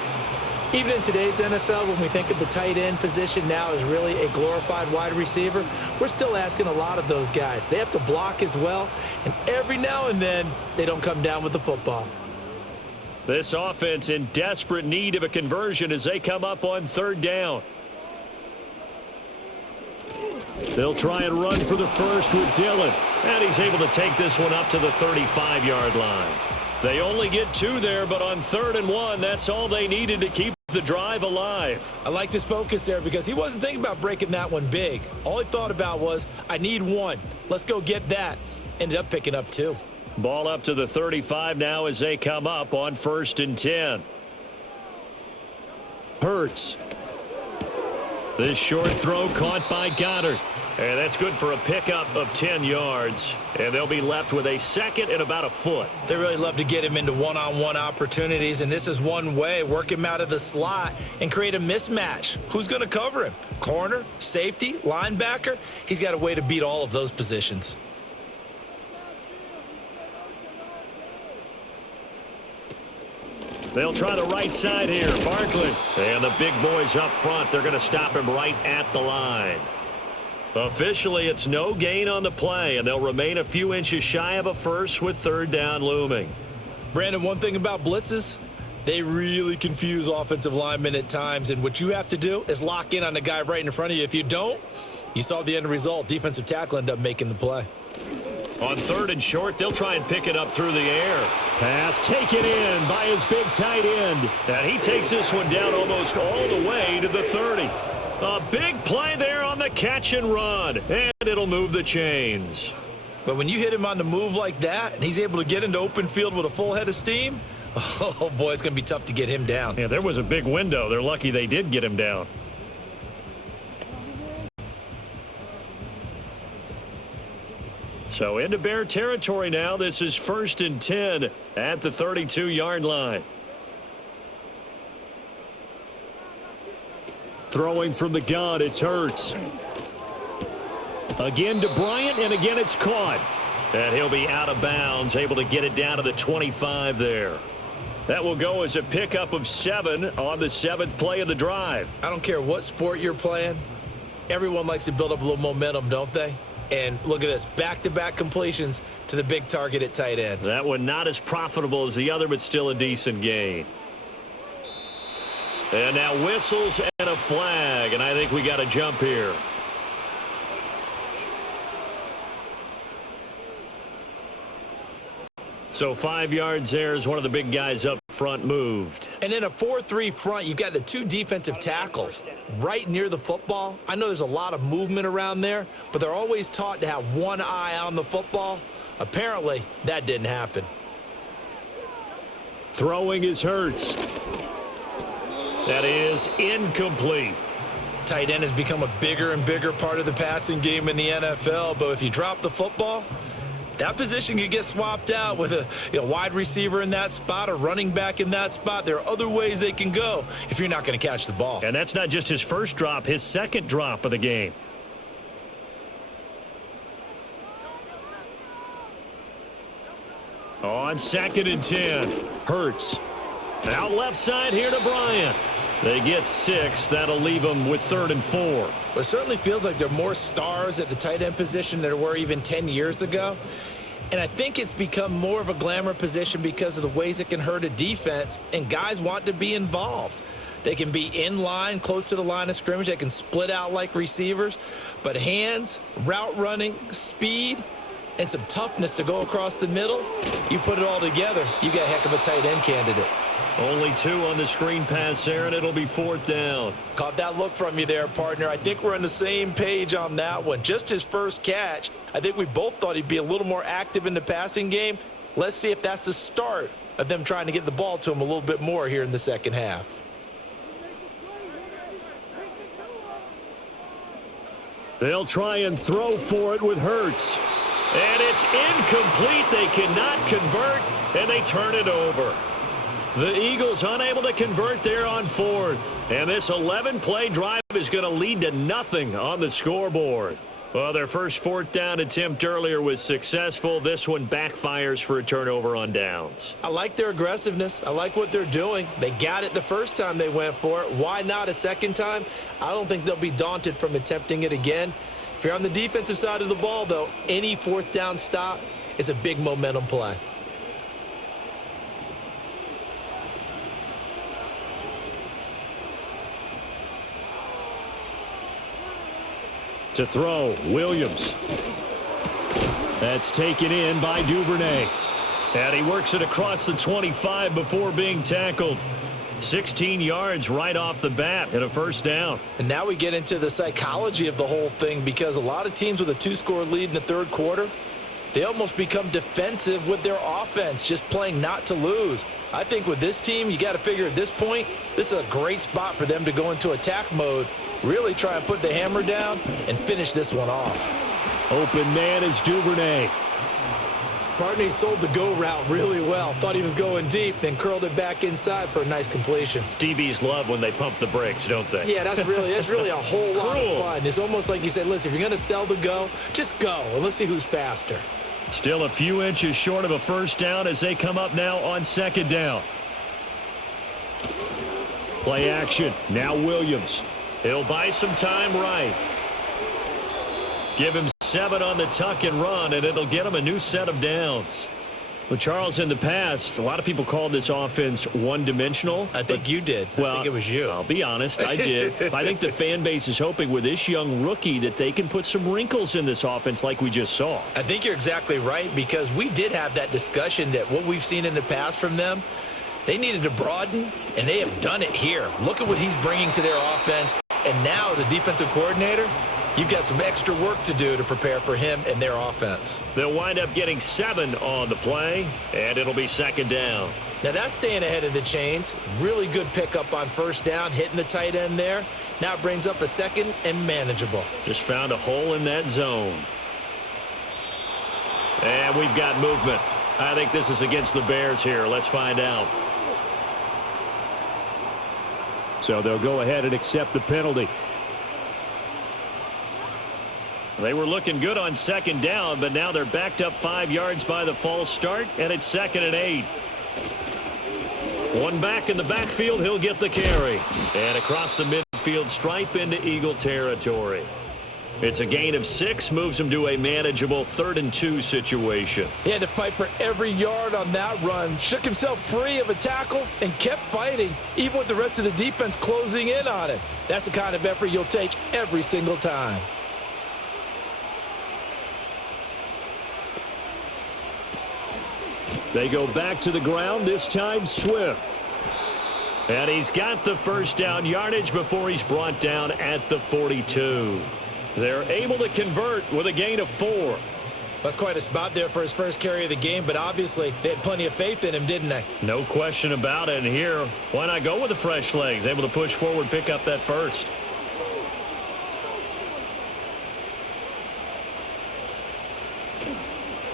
Even in today's NFL, when we think of the tight end position now as really a glorified wide receiver, we're still asking a lot of those guys. They have to block as well, and every now and then they don't come down with the football. This offense in desperate need of a conversion as they come up on 3rd down. They'll try and run for the first with Dillon. And he's able to take this one up to the 35-yard line. They only get 2 there, but on 3rd and 1, that's all they needed to keep the drive alive. I liked his focus there because he wasn't thinking about breaking that one big. All he thought about was, I need 1. Let's go get that. Ended up picking up 2. Ball up to the 35 now as they come up on 1st and 10. Hurts. This short throw caught by Goddard. And that's good for a pickup of 10 yards. And they'll be left with a 2nd and about a foot. They really love to get him into one-on-one opportunities, and this is one way. Work him out of the slot and create a mismatch. Who's going to cover him? Corner, safety, linebacker? He's got a way to beat all of those positions. They'll try the right side here. Barkley. And the big boys up front. They're going to stop him right at the line. Officially, it's no gain on the play, and they'll remain a few inches shy of a first with 3rd down looming. Brandon, one thing about blitzes, they really confuse offensive linemen at times, and what you have to do is lock in on the guy right in front of you. If you don't, you saw the end result. Defensive tackle ended up making the play. On 3rd and short, they'll try and pick it up through the air. Pass taken in by his big tight end. And he takes this one down almost all the way to the 30. A big play there on the catch and run. And it'll move the chains. But when you hit him on the move like that, and he's able to get into open field with a full head of steam, oh, boy, it's going to be tough to get him down. Yeah, there was a big window. They're lucky they did get him down. So into Bear territory now. This is 1st and 10 at the 32-yard line. Throwing from the gun, it's Hurts. Again to Bryant, and again it's caught. And he'll be out of bounds, able to get it down to the 25 there. That will go as a pickup of 7 on the 7th play of the drive. I don't care what sport you're playing. Everyone likes to build up a little momentum, don't they? And look at this, back-to-back completions to the big target at tight end. That one not as profitable as the other, but still a decent gain. And now whistles and a flag, and I think we got a jump here. So 5 yards there as one of the big guys up front moved. And in a 4-3 front, you've got the 2 defensive tackles right near the football. I know there's a lot of movement around there, but they're always taught to have one eye on the football. Apparently, that didn't happen. Throwing is Hurts. That is incomplete. Tight end has become a bigger and bigger part of the passing game in the NFL, but if you drop the football, that position could get swapped out with a wide receiver in that spot, a running back in that spot. There are other ways they can go if you're not going to catch the ball. And that's not just his first drop, his second drop of the game. On 2nd and 10, Hurts. Out left side here to Bryant. They get 6. That'll leave them with 3rd and 4. Well, it certainly feels like there are more stars at the tight end position than there were even 10 years ago. And I think it's become more of a glamour position because of the ways it can hurt a defense, and guys want to be involved. They can be in line, close to the line of scrimmage. They can split out like receivers. But hands, route running, speed, and some toughness to go across the middle, you put it all together, you got a heck of a tight end candidate. Only 2 on the screen pass there, and it'll be 4th down. Caught that look from you there, partner. I think we're on the same page on that one. Just his first catch, I think we both thought he'd be a little more active in the passing game. Let's see if that's the start of them trying to get the ball to him a little bit more here in the second half. They'll try and throw for it with Hurts. And it's incomplete. They cannot convert, and they turn it over. The Eagles unable to convert there on 4th. And this 11-play drive is going to lead to nothing on the scoreboard. Well, their first 4th down attempt earlier was successful. This one backfires for a turnover on downs. I like their aggressiveness. I like what they're doing. They got it the first time they went for it. Why not a second time? I don't think they'll be daunted from attempting it again. If you're on the defensive side of the ball, though, any 4th down stop is a big momentum play. To throw, Williams. That's taken in by Duvernay. And he works it across the 25 before being tackled. 16 yards right off the bat and a 1st down. And now we get into the psychology of the whole thing, because a lot of teams with a 2-score lead in the 3rd quarter, they almost become defensive with their offense, just playing not to lose. I think with this team, you got to figure at this point, this is a great spot for them to go into attack mode, really try and put the hammer down and finish this one off. Open man is Duvernay. Barney sold the go route really well. Thought he was going deep, then curled it back inside for a nice completion. DBs love when they pump the brakes, don't they? Yeah, that's really a whole lot of fun. It's almost like you said, listen, if you're going to sell the go, just go, and let's see who's faster. Still a few inches short of a 1st down as they come up now on 2nd down. Play action. Now Williams. He'll buy some time right. Give him 7 on the tuck and run, and it'll get him a new set of downs. Well, Charles, in the past, a lot of people called this offense one-dimensional. I think you did. Well, I think it was you. I'll be honest, I did. I think the fan base is hoping with this young rookie that they can put some wrinkles in this offense like we just saw. I think you're exactly right, because we did have that discussion that what we've seen in the past from them, they needed to broaden, and they have done it here. Look at what he's bringing to their offense. And now, as a defensive coordinator, You've got some extra work to do to prepare for him and their offense. They'll wind up getting 7 on the play, and it'll be second down. Now that's staying ahead of the chains. Really good pickup on first down, hitting the tight end there. Now it brings up a second and manageable. Just found a hole in that zone. And we've got movement. I think this is against the Bears here. Let's find out. So they'll go ahead and accept the penalty. They were looking good on second down, but now they're backed up 5 yards by the false start, and it's 2nd and 8. One back in the backfield, he'll get the carry. And across the midfield stripe into Eagle territory. It's a gain of 6, moves him to a manageable 3rd and 2 situation. He had to fight for every yard on that run. Shook himself free of a tackle and kept fighting, even with the rest of the defense closing in on him. That's the kind of effort you'll take every single time. They go back to the ground, this time Swift. And he's got the first down yardage before he's brought down at the 42. They're able to convert with a gain of 4. That's quite a spot there for his first carry of the game, but obviously they had plenty of faith in him, didn't they? No question about it. And here, why not go with the fresh legs? Able to push forward, pick up that first.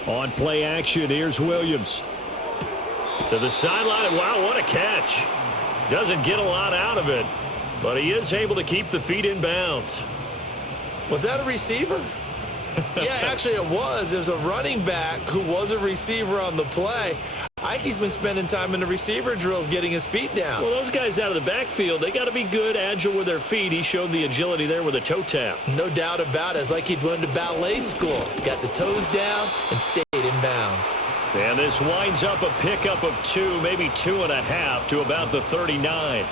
On play action, here's Williams. To the sideline. Wow, what a catch. Doesn't get a lot out of it, but he is able to keep the feet in bounds. Was that a receiver? Yeah, actually it was. It was a running back who was a receiver on the play. Ike's been spending time in the receiver drills getting his feet down. Well, those guys out of the backfield, they got to be good, agile with their feet. He showed the agility there with a toe tap. No doubt about it. It's like he'd went to ballet school. Got the toes down and stayed in bounds. And this winds up a pickup of 2, maybe 2.5 to about the 39.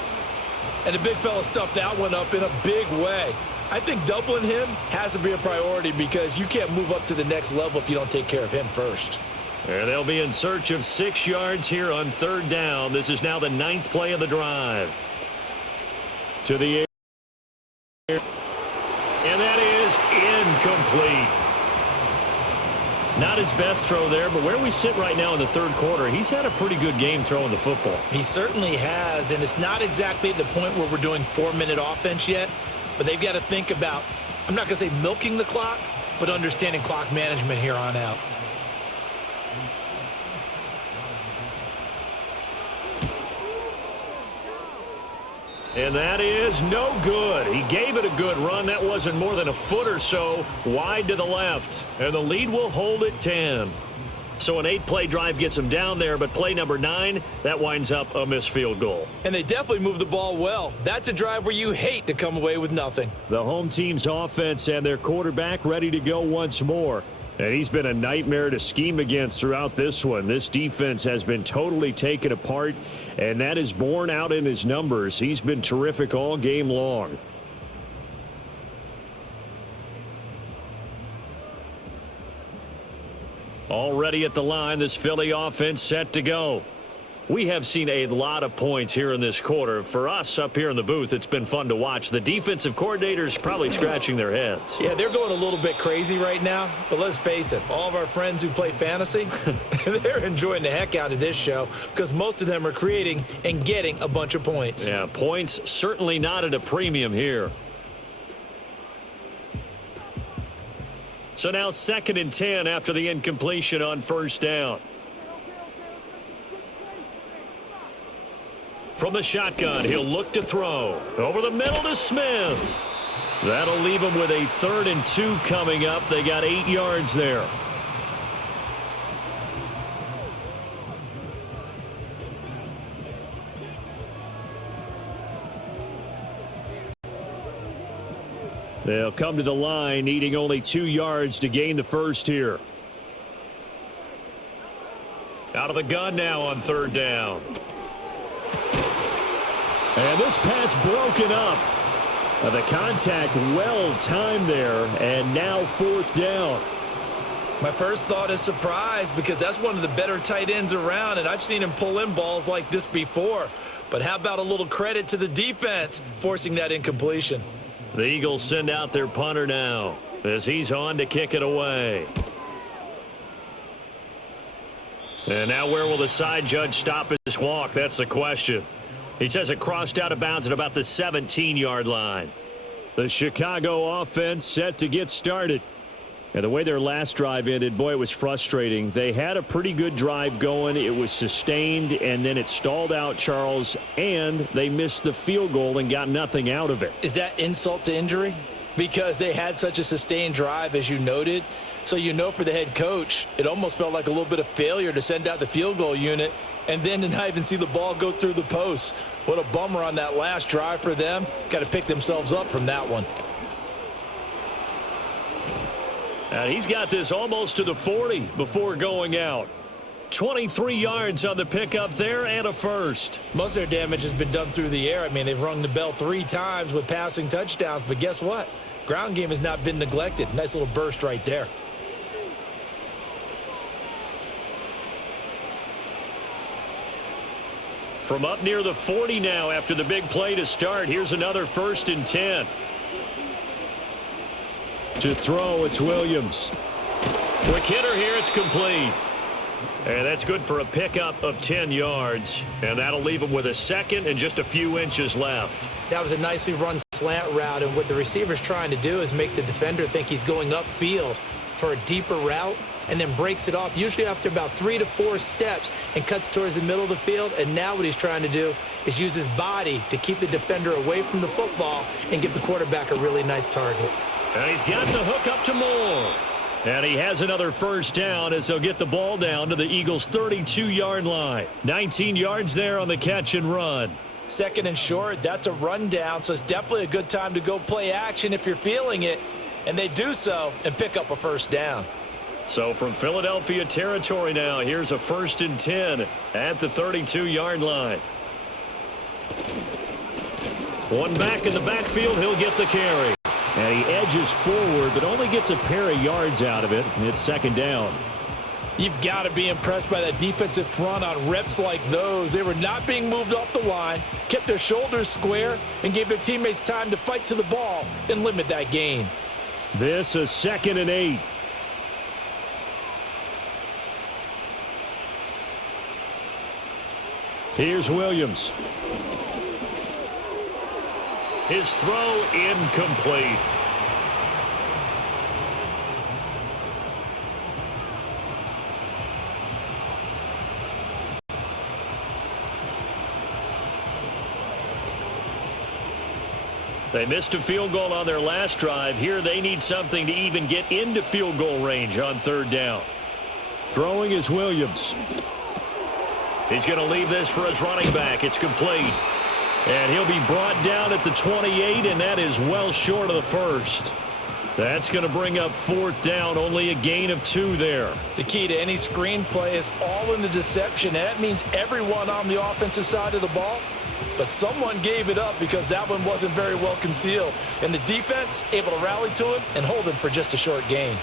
And the big fella stuffed that one up in a big way. I think doubling him has to be a priority because you can't move up to the next level if you don't take care of him first. And they'll be in search of 6 yards here on 3rd down. This is now the 9th play of the drive. To the air. And that is incomplete. Not his best throw there, but where we sit right now in the 3rd quarter, he's had a pretty good game throwing the football. He certainly has, and it's not exactly at the point where we're doing 4-minute offense yet, but they've got to think about, I'm not going to say milking the clock, but understanding clock management here on out. And that is no good. He gave it a good run. That wasn't more than a foot or so wide to the left. And the lead will hold at 10. So an 8-play drive gets him down there, but play number 9, that winds up a missed field goal. And they definitely moved the ball well. That's a drive where you hate to come away with nothing. The home team's offense and their quarterback ready to go once more. And he's been a nightmare to scheme against throughout this one. This defense has been totally taken apart, and that is borne out in his numbers. He's been terrific all game long. Already at the line, this Philly offense set to go. We have seen a lot of points here in this quarter. For us up here in the booth, it's been fun to watch. The defensive coordinators probably scratching their heads. Yeah, they're going a little bit crazy right now. But let's face it, all of our friends who play fantasy, they're enjoying the heck out of this show because most of them are creating and getting a bunch of points. Yeah, points certainly not at a premium here. So now 2nd and 10 after the incompletion on first down. From the shotgun, he'll look to throw. Over the middle to Smith. That'll leave him with a 3rd and 2 coming up. They got 8 yards there. They'll come to the line, needing only 2 yards to gain the first here. Out of the gun now on 3rd down. And this pass broken up. The contact well timed there, and now 4th down. My first thought is surprise because that's one of the better tight ends around, and I've seen him pull in balls like this before. But how about a little credit to the defense forcing that incompletion? The Eagles send out their punter now as he's on to kick it away. And now where will the side judge stop his walk? That's the question. He says it crossed out of bounds at about the 17-yard line. The Chicago offense set to get started. And the way their last drive ended, boy, it was frustrating. They had a pretty good drive going. It was sustained, and then it stalled out, Charles, and they missed the field goal and got nothing out of it. Is that insult to injury? Because they had such a sustained drive, as you noted. So you know for the head coach, it almost felt like a little bit of failure to send out the field goal unit and then to not even see the ball go through the post. What a bummer on that last drive for them. Got to pick themselves up from that one. He's got this almost to the 40 before going out. 23 yards on the pickup there and a first. Most of their damage has been done through the air. I mean, they've rung the bell 3 times with passing touchdowns, but guess what? Ground game has not been neglected. Nice little burst right there. From up near the 40 now after the big play to start. Here's another 1st and 10. To throw, it's Williams. Quick hitter here, it's complete. And that's good for a pickup of 10 yards. And that'll leave him with a second and just a few inches left. That was a nicely run slant route, and what the receiver's trying to do is make the defender think he's going upfield for a deeper route and then breaks it off, usually after about 3 to 4 steps, and cuts towards the middle of the field. And now what he's trying to do is use his body to keep the defender away from the football and give the quarterback a really nice target. And he's got the hook up to Moore. And he has another first down as they'll get the ball down to the Eagles' 32-yard line. 19 yards there on the catch and run. 2nd and short, that's a rundown, so it's definitely a good time to go play action if you're feeling it. And they do so and pick up a first down. So from Philadelphia territory now, here's a 1st and 10 at the 32-yard line. One back in the backfield, he'll get the carry. And he edges forward, but only gets a pair of yards out of it. It's 2nd down. You've got to be impressed by that defensive front on reps like those. They were not being moved off the line, kept their shoulders square, and gave their teammates time to fight to the ball and limit that gain. This is 2nd and 8. Here's Williams. His throw incomplete. They missed a field goal on their last drive. Here they need something to even get into field goal range on 3rd down. Throwing is Williams. He's going to leave this for his running back. It's complete. And he'll be brought down at the 28, and that is well short of the first. That's going to bring up 4th down, only a gain of 2 there. The key to any screen play is all in the deception, and that means everyone on the offensive side of the ball. But someone gave it up because that one wasn't very well concealed. And the defense able to rally to it and hold him for just a short gain.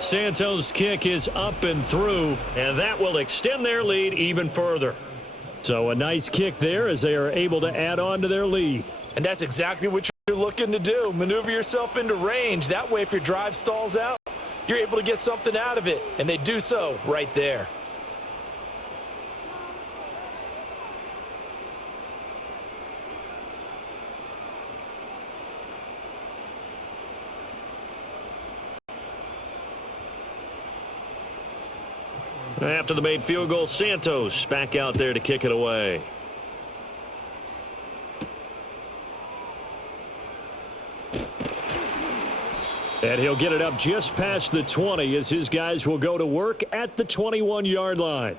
Santos' kick is up and through, and that will extend their lead even further. So a nice kick there as they are able to add on to their lead. And that's exactly what you're looking to do. Maneuver yourself into range. That way, if your drive stalls out, you're able to get something out of it. And they do so right there. After the made field goal, Santos back out there to kick it away. And he'll get it up just past the 20 as his guys will go to work at the 21-yard line.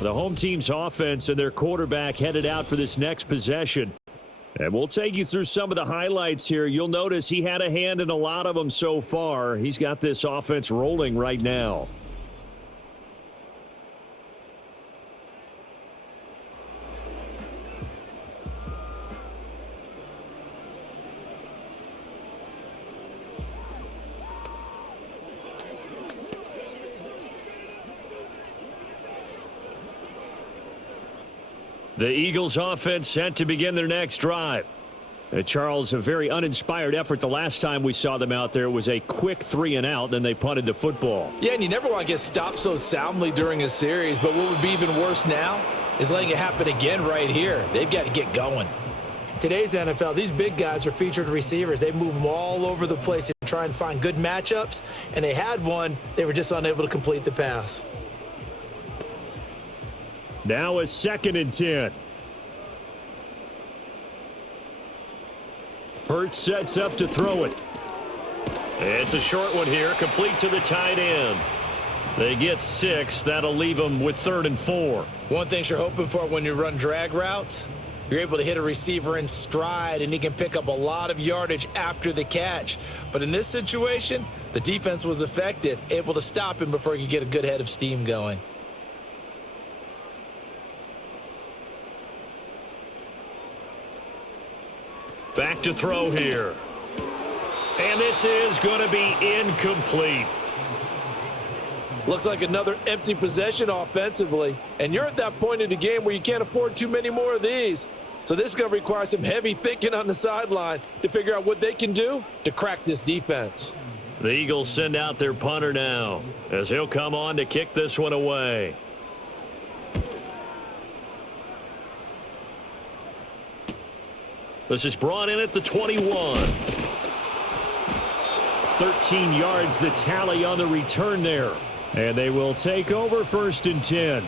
The home team's offense and their quarterback headed out for this next possession. And we'll take you through some of the highlights here. You'll notice he had a hand in a lot of them so far. He's got this offense rolling right now. The Eagles offense set to begin their next drive. Charles, a very uninspired effort. The last time we saw them out there was a quick 3 and out, then they punted the football. Yeah, and you never want to get stopped so soundly during a series, but what would be even worse now is letting it happen again right here. They've got to get going. Today's NFL, these big guys are featured receivers. They move them all over the place to try and find good matchups, and they had one. They were just unable to complete the pass. Now a 2nd and 10. Hurts sets up to throw it. It's a short one here, complete to the tight end. They get 6. That'll leave them with 3rd and 4. One thing you're hoping for when you run drag routes, you're able to hit a receiver in stride, and he can pick up a lot of yardage after the catch. But in this situation, the defense was effective, able to stop him before he could get a good head of steam going. Back to throw here. And this is going to be incomplete. Looks like another empty possession offensively. And you're at that point in the game where you can't afford too many more of these. So this is going to require some heavy thinking on the sideline to figure out what they can do to crack this defense. The Eagles send out their punter now as he'll come on to kick this one away. This is brought in at the 21. 13 yards the tally on the return there. And they will take over 1st and 10.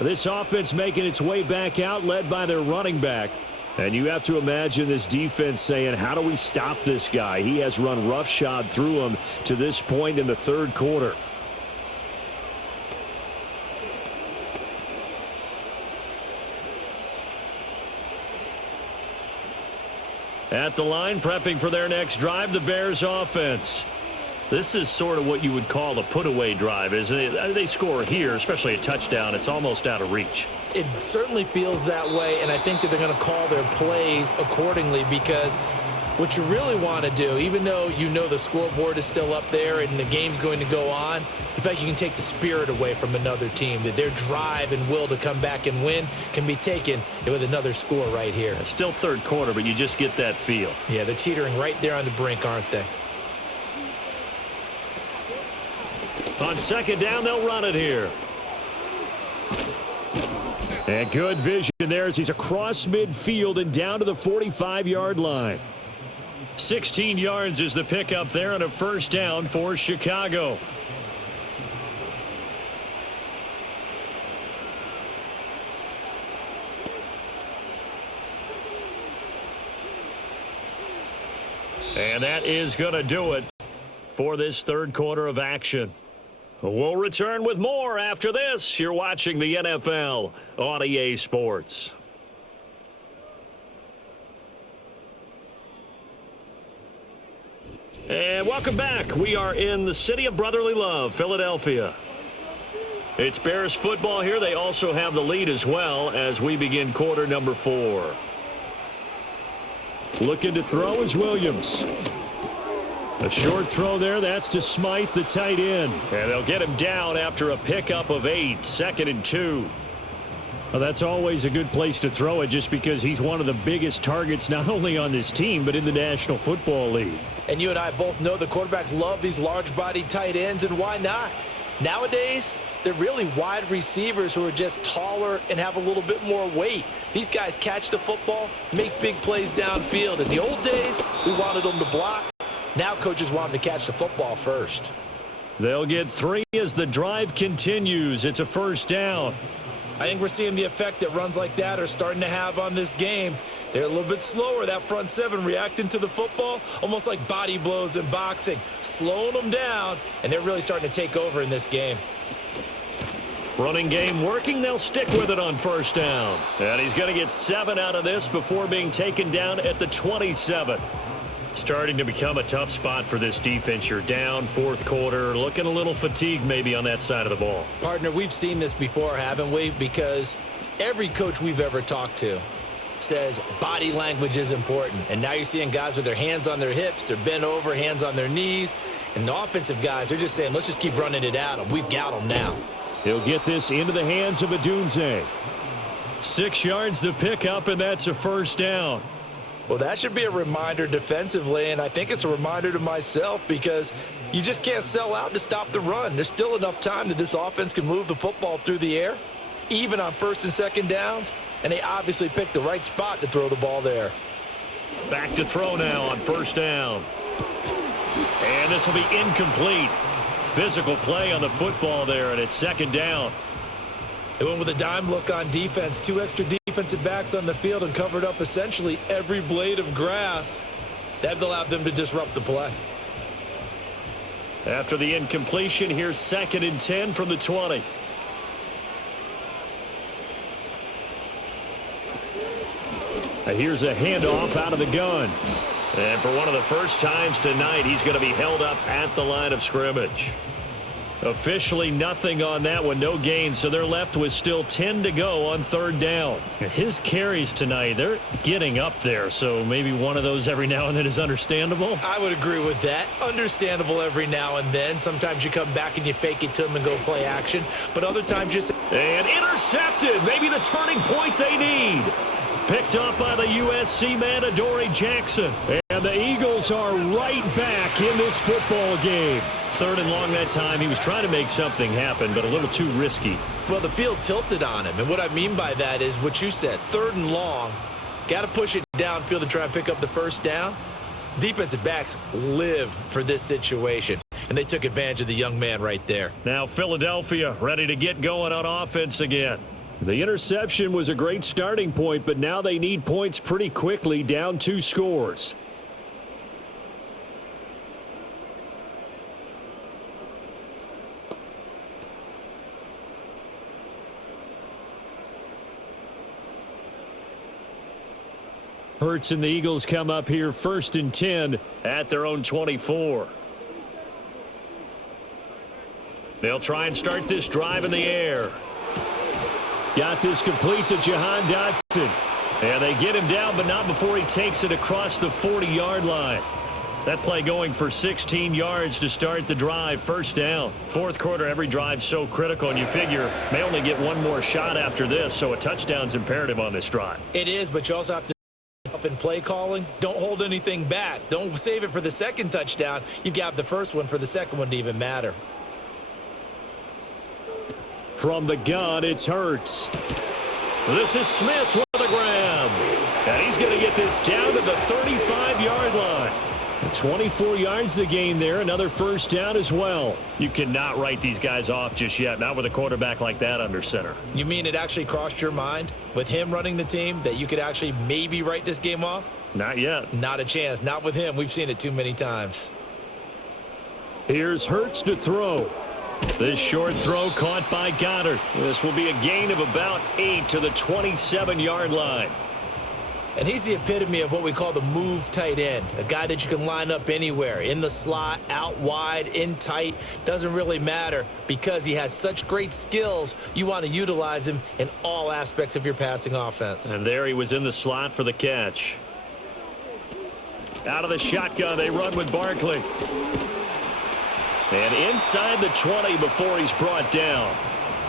This offense making its way back out, led by their running back. And you have to imagine this defense saying, how do we stop this guy? He has run roughshod through them to this point in the 3rd quarter. At the line, prepping for their next drive, the Bears offense. This is sort of what you would call a put-away drive, isn't it? They score here, especially a touchdown. It's almost out of reach. It certainly feels that way, and I think that they're going to call their plays accordingly, because what you really want to do, even though you know the scoreboard is still up there and the game's going to go on, in fact, you can take the spirit away from another team, that their drive and will to come back and win can be taken with another score right here. It's still 3rd quarter, but you just get that feel. Yeah, they're teetering right there on the brink, aren't they? On 2nd down, they'll run it here. And good vision there as he's across midfield and down to the 45-yard line. 16 yards is the pickup there on a 1st down for Chicago. And that is going to do it for this 3rd quarter of action. We'll return with more after this. You're watching the NFL on EA Sports. And welcome back. We are in the city of brotherly love, Philadelphia. It's Bears football here. They also have the lead as well as we begin quarter number 4. Looking to throw is Williams. A short throw there. That's to Smythe, the tight end. And they'll get him down after a pickup of 8. 2nd and 2. Well, that's always a good place to throw it, just because he's one of the biggest targets not only on this team but in the National Football League. And you and I both know the quarterbacks love these large-bodied tight ends, and why not? Nowadays, they're really wide receivers who are just taller and have a little bit more weight. These guys catch the football, make big plays downfield. In the old days, we wanted them to block. Now coaches want them to catch the football first. They'll get 3 as the drive continues. It's a 1st down. I think we're seeing the effect that runs like that are starting to have on this game. They're a little bit slower, that front 7, reacting to the football, almost like body blows in boxing, slowing them down, and they're really starting to take over in this game. Running game working. They'll stick with it on 1st down. And he's going to get 7 out of this before being taken down at the 27. Starting to become a tough spot for this defense. You're down 4th quarter, looking a little fatigued maybe on that side of the ball. Partner, we've seen this before, haven't we? Because every coach we've ever talked to says body language is important. And now you're seeing guys with their hands on their hips, they're bent over, hands on their knees. And the offensive guys, they're just saying, let's just keep running it at them. We've got them now. He'll get this into the hands of Adunze. 6 yards the pickup, and that's a 1st down. Well, that should be a reminder defensively, and I think it's a reminder to myself because you just can't sell out to stop the run. There's still enough time that this offense can move the football through the air, even on first and second downs, and they obviously picked the right spot to throw the ball there. Back to throw now on first down. And this will be incomplete. Physical play on the football there, and it's second down. They went with a dime look on defense. 2 extra defensive backs on the field and covered up essentially every blade of grass. That allowed them to disrupt the play. After the incompletion, here's 2nd and 10 from the 20. And here's a handoff out of the gun. And for one of the first times tonight, he's going to be held up at the line of scrimmage. Officially nothing on that one, no gain, so they're left with still 10 to go on 3rd down. His carries tonight, they're getting up there, so maybe one of those every now and then is understandable. I would agree with that. Understandable every now and then. Sometimes you come back and you fake it to them and go play action, but other times you say... And intercepted, maybe the turning point they need. Picked up by the USC man, Adoree Jackson. And the Eagles are right back in this football game. 3rd and long that time. He was trying to make something happen, but a little too risky. Well, the field tilted on him, and what I mean by that is what you said. 3rd and long, got to push it downfield to try and pick up the first down. Defensive backs live for this situation, and they took advantage of the young man right there. Now Philadelphia ready to get going on offense again. The interception was a great starting point, but now they need points pretty quickly, down 2 scores. Hurts and the Eagles come up here 1st and 10 at their own 24. They'll try and start this drive in the air. Got this complete to Jahan Dotson. And they get him down, but not before he takes it across the 40-yard line. That play going for 16 yards to start the drive. 1st down. 4th quarter, every drive's so critical, and you figure may only get one more shot after this, so a touchdown's imperative on this drive. It is, but you also have to up in play calling. Don't hold anything back. Don't save it for the 2nd touchdown. You've got the first one for the 2nd one to even matter. From the gun, it's Hurts. This is Smith with a grab. And he's going to get this down to the 35-yard line. 24 yards to gain there. Another first down as well. You cannot write these guys off just yet. Not with a quarterback like that under center. You mean it actually crossed your mind with him running the team that you could actually maybe write this game off? Not yet. Not a chance. Not with him. We've seen it too many times. Here's Hurts to throw. This short throw caught by Goddard. This will be a gain of about 8 to the 27-yard line. And he's the epitome of what we call the move tight end, a guy that you can line up anywhere, in the slot, out wide, in tight. Doesn't really matter because he has such great skills. You want to utilize him in all aspects of your passing offense. And there he was in the slot for the catch. Out of the shotgun, they run with Barkley. And inside the 20 before he's brought down.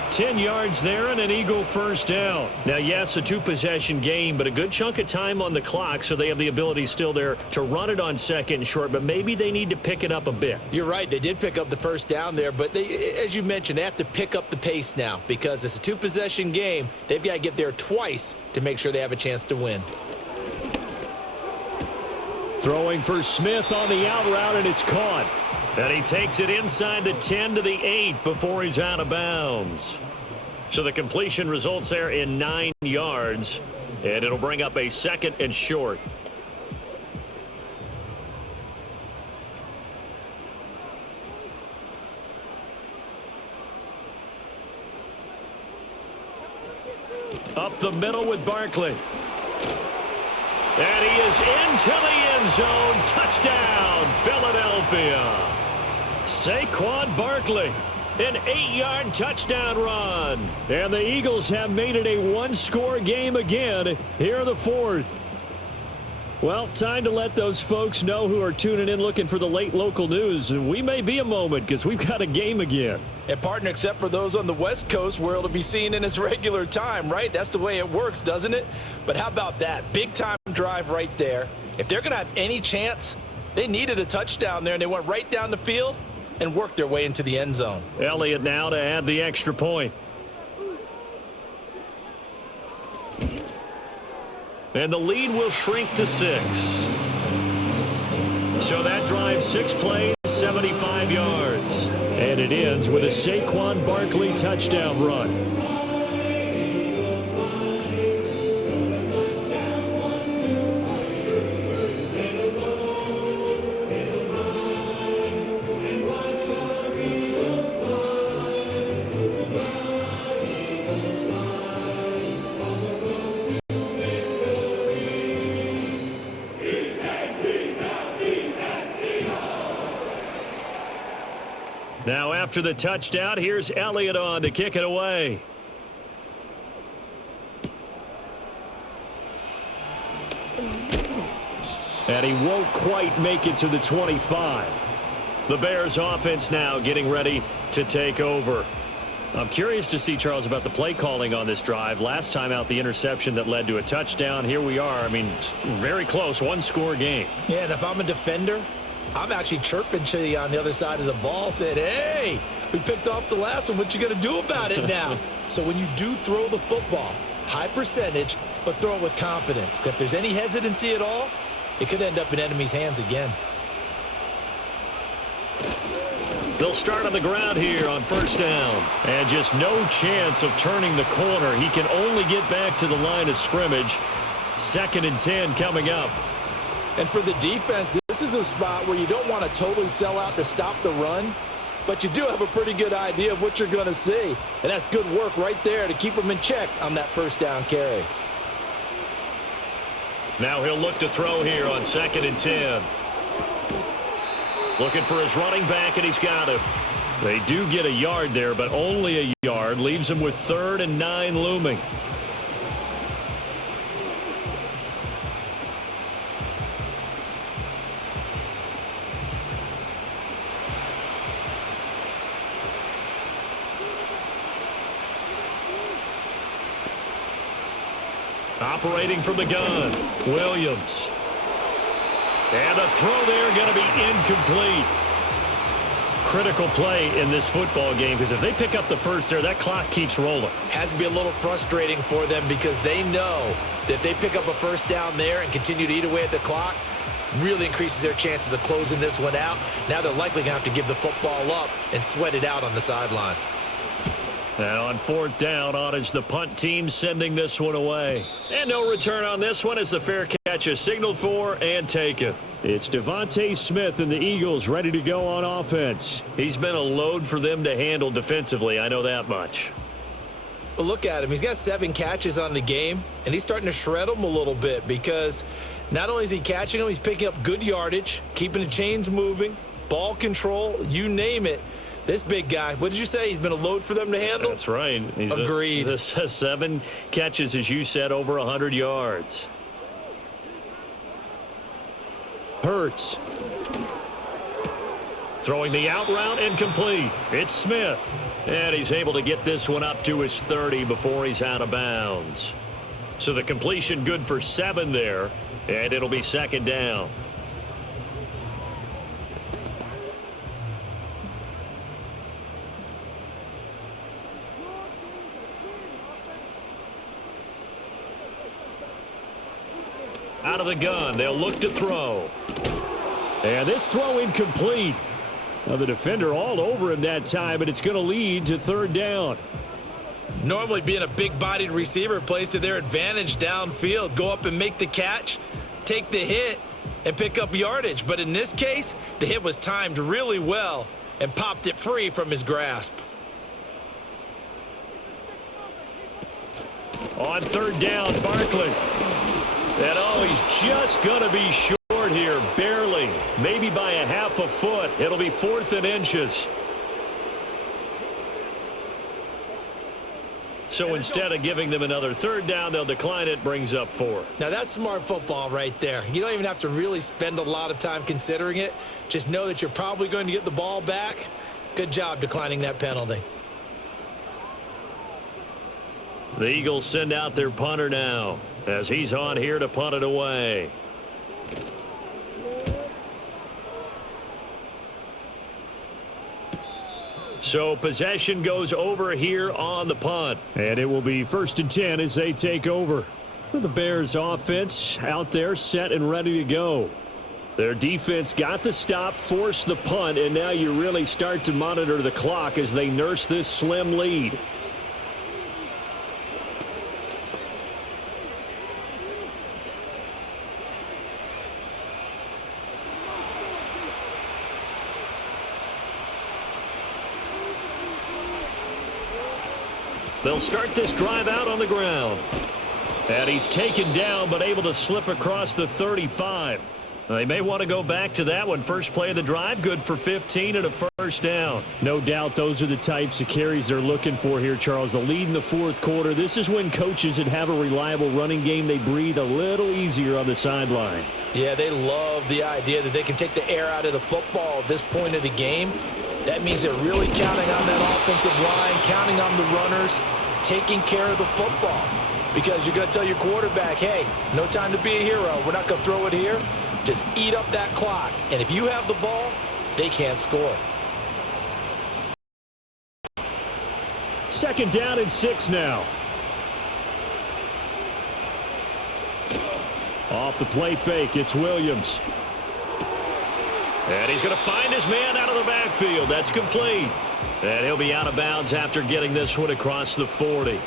10 yards there and an Eagle first down. Now, yes, a 2-possession game, but a good chunk of time on the clock, so they have the ability still there to run it on 2nd and short, but maybe they need to pick it up a bit. You're right. They did pick up the first down there, but as you mentioned, they have to pick up the pace now because it's a 2-possession game. They've got to get there twice to make sure they have a chance to win. Throwing for Smith on the out route, and it's caught. And he takes it inside the 10 to the 8 before he's out of bounds. So the completion results there in 9 yards, and it'll bring up a 2nd and short. Up the middle with Barkley. And he is into the end zone. Touchdown, Philadelphia. Saquon Barkley, an 8-yard touchdown run. And the Eagles have made it a 1-score game again here in the 4th. Well, time to let those folks know who are tuning in looking for the late local news. And we may be a moment because we've got a game again. And partner, except for those on the West Coast where it'll be seen in its regular time, right? That's the way it works, doesn't it? But how about that? Big time drive right there. If they're going to have any chance, they needed a touchdown there, and they went right down the field and worked their way into the end zone. Elliott now to add the extra point. And the lead will shrink to 6. So that drive 6 plays, 75 yards. And it ends with a Saquon Barkley touchdown run. Now after the touchdown, here's Elliott on to kick it away. And he won't quite make it to the 25. The Bears offense now getting ready to take over. I'm curious to see, Charles, about the play calling on this drive. Last time out, the interception that led to a touchdown. Here we are. I mean, very close, one-score game. Yeah, and if I'm a defender, I'm actually chirping to you on the other side of the ball, saying, hey, we picked off the last one. What you going to do about it now? So when you do throw the football, high percentage, but throw it with confidence. Because if there's any hesitancy at all, it could end up in enemy's hands again. They'll start on the ground here on first down. And just no chance of turning the corner. He can only get back to the line of scrimmage. 2nd and 10 coming up. And for the defense, this is a spot where you don't want to totally sell out to stop the run, but you do have a pretty good idea of what you're going to see. And that's good work right there to keep them in check on that first down carry. Now he'll look to throw here on 2nd and 10. Looking for his running back, and he's got it. They do get a yard there, but only a yard. Leaves him with 3rd and 9 looming. Operating from the gun, Williams. And the throw there going to be incomplete. Critical play in this football game, because if they pick up the first there, that clock keeps rolling. Has to be a little frustrating for them because they know that if they pick up a first down there and continue to eat away at the clock, really increases their chances of closing this one out. Now they're likely going to have to give the football up and sweat it out on the sideline. Now on 4th down, on is the punt team sending this one away. And no return on this one as the fair catch is signaled for and taken. It's Devontae Smith and the Eagles ready to go on offense. He's been a load for them to handle defensively, I know that much. Well, look at him. He's got 7 catches on the game, and he's starting to shred them a little bit because not only is he catching them, he's picking up good yardage, keeping the chains moving, ball control, you name it. This big guy, what did you say? He's been a load for them to handle? That's right. Agreed. This has 7 catches, as you said, over 100 yards. Hurts. Throwing the out route incomplete. It's Smith. And he's able to get this one up to his 30 before he's out of bounds. So the completion good for 7 there. And it'll be 2nd down. Out of the gun, they'll look to throw. And this throw incomplete. Now the defender all over him that time, but it's going to lead to 3rd down. Normally being a big-bodied receiver plays to their advantage downfield. Go up and make the catch, take the hit, and pick up yardage. But in this case, the hit was timed really well and popped it free from his grasp. On 3rd down, Barkley. And oh, he's just going to be short here, barely. Maybe by a half a foot. It'll be 4th and inches. So instead of giving them another third down, they'll decline it, brings up 4. Now, that's smart football right there. You don't even have to really spend a lot of time considering it. Just know that you're probably going to get the ball back. Good job declining that penalty. The Eagles send out their punter now as he's on here to punt it away. So possession goes over here on the punt. And it will be 1st and 10 as they take over. The Bears offense out there set and ready to go. Their defense got the stop, forced the punt, and now you really start to monitor the clock as they nurse this slim lead. They'll start this drive out on the ground. And he's taken down but able to slip across the 35. They may want to go back to that one. First play of the drive, good for 15 and a first down. No doubt those are the types of carries they're looking for here, Charles. The lead in the 4th quarter. This is when coaches that have a reliable running game, they breathe a little easier on the sideline. Yeah, they love the idea that they can take the air out of the football at this point of the game. That means they're really counting on that offensive line, counting on the runners, taking care of the football. Because you're going to tell your quarterback, hey, no time to be a hero. We're not going to throw it here. Just eat up that clock. And if you have the ball, they can't score. 2nd down and 6 now. Off the play fake, it's Williams. And he's going to find his man out of the backfield. That's complete. And he'll be out of bounds after getting this one across the 40.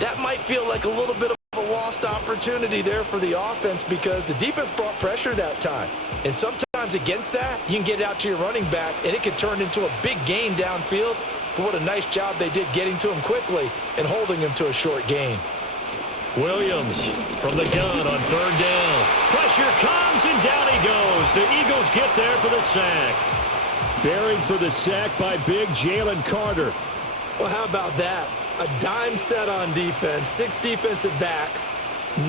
That might feel like a little bit of a lost opportunity there for the offense because the defense brought pressure that time. And sometimes against that, you can get it out to your running back, and it could turn into a big gain downfield. But what a nice job they did getting to him quickly and holding him to a short gain. Williams from the gun on 3rd down. Pressure comes, and down he goes. The Eagles get there for the sack. Buried for the sack by big Jalen Carter. Well, how about that? A dime set on defense, 6 defensive backs.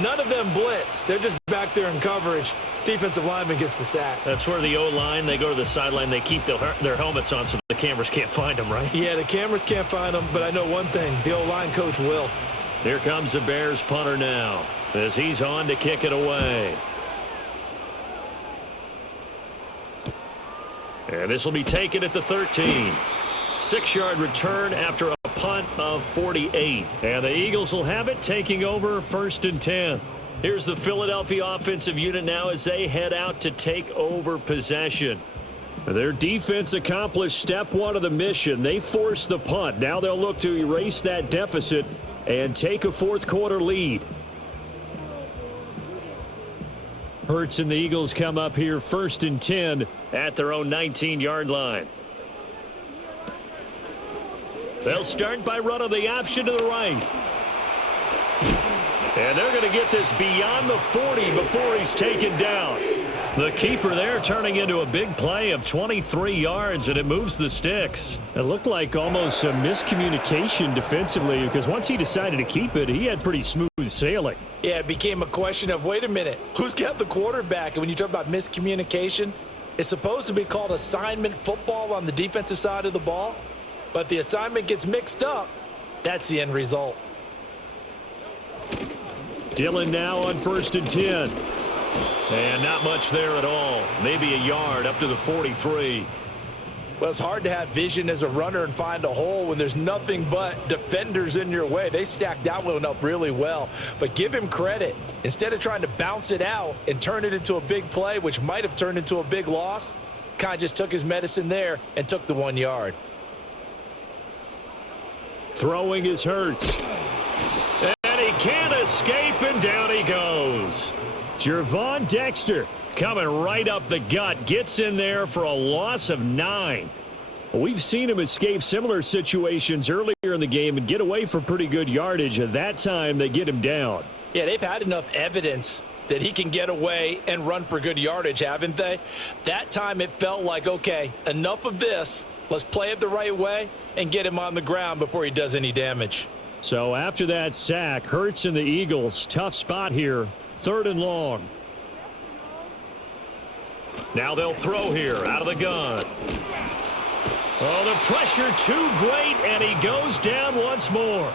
None of them blitz. They're just back there in coverage. Defensive lineman gets the sack. That's where the O-line, they go to the sideline, they keep their helmets on so the cameras can't find them, right? Yeah, the cameras can't find them, but I know one thing. The O-line coach will. Here comes the Bears punter now as he's on to kick it away. And this will be taken at the 13. 6-yard return after a punt of 48. And the Eagles will have it, taking over 1st and 10. Here's the Philadelphia offensive unit now as they head out to take over possession. Their defense accomplished step 1 of the mission. They forced the punt. Now they'll look to erase that deficit and take a 4th quarter lead. Hurts and the Eagles come up here 1st and 10 at their own 19-yard line. They'll start by running the option to the right. And they're going to get this beyond the 40 before he's taken down. The keeper there turning into a big play of 23 yards, and it moves the sticks. It looked like almost a miscommunication defensively because once he decided to keep it, he had pretty smooth sailing. Yeah, it became a question of, wait a minute, who's got the quarterback? And when you talk about miscommunication, it's supposed to be called assignment football on the defensive side of the ball. But the assignment gets mixed up. That's the end result. Dillon now on 1st and 10. And not much there at all. Maybe a yard up to the 43. Well, it's hard to have vision as a runner and find a hole when there's nothing but defenders in your way. They stacked that one up really well. But give him credit. Instead of trying to bounce it out and turn it into a big play, which might have turned into a big loss, kind of just took his medicine there and took the 1 yard. Throwing is Hurts. And he can't escape, and down he goes. Gervon Dexter coming right up the gut. Gets in there for a loss of 9. We've seen him escape similar situations earlier in the game and get away for pretty good yardage. At that time, they get him down. Yeah, they've had enough evidence that he can get away and run for good yardage, haven't they? That time it felt like, okay, enough of this. Let's play it the right way and get him on the ground before he does any damage. So after that sack, Hurts and the Eagles, tough spot here. 3rd and long. Now they'll throw here out of the gun. Oh, the pressure too great, and he goes down once more.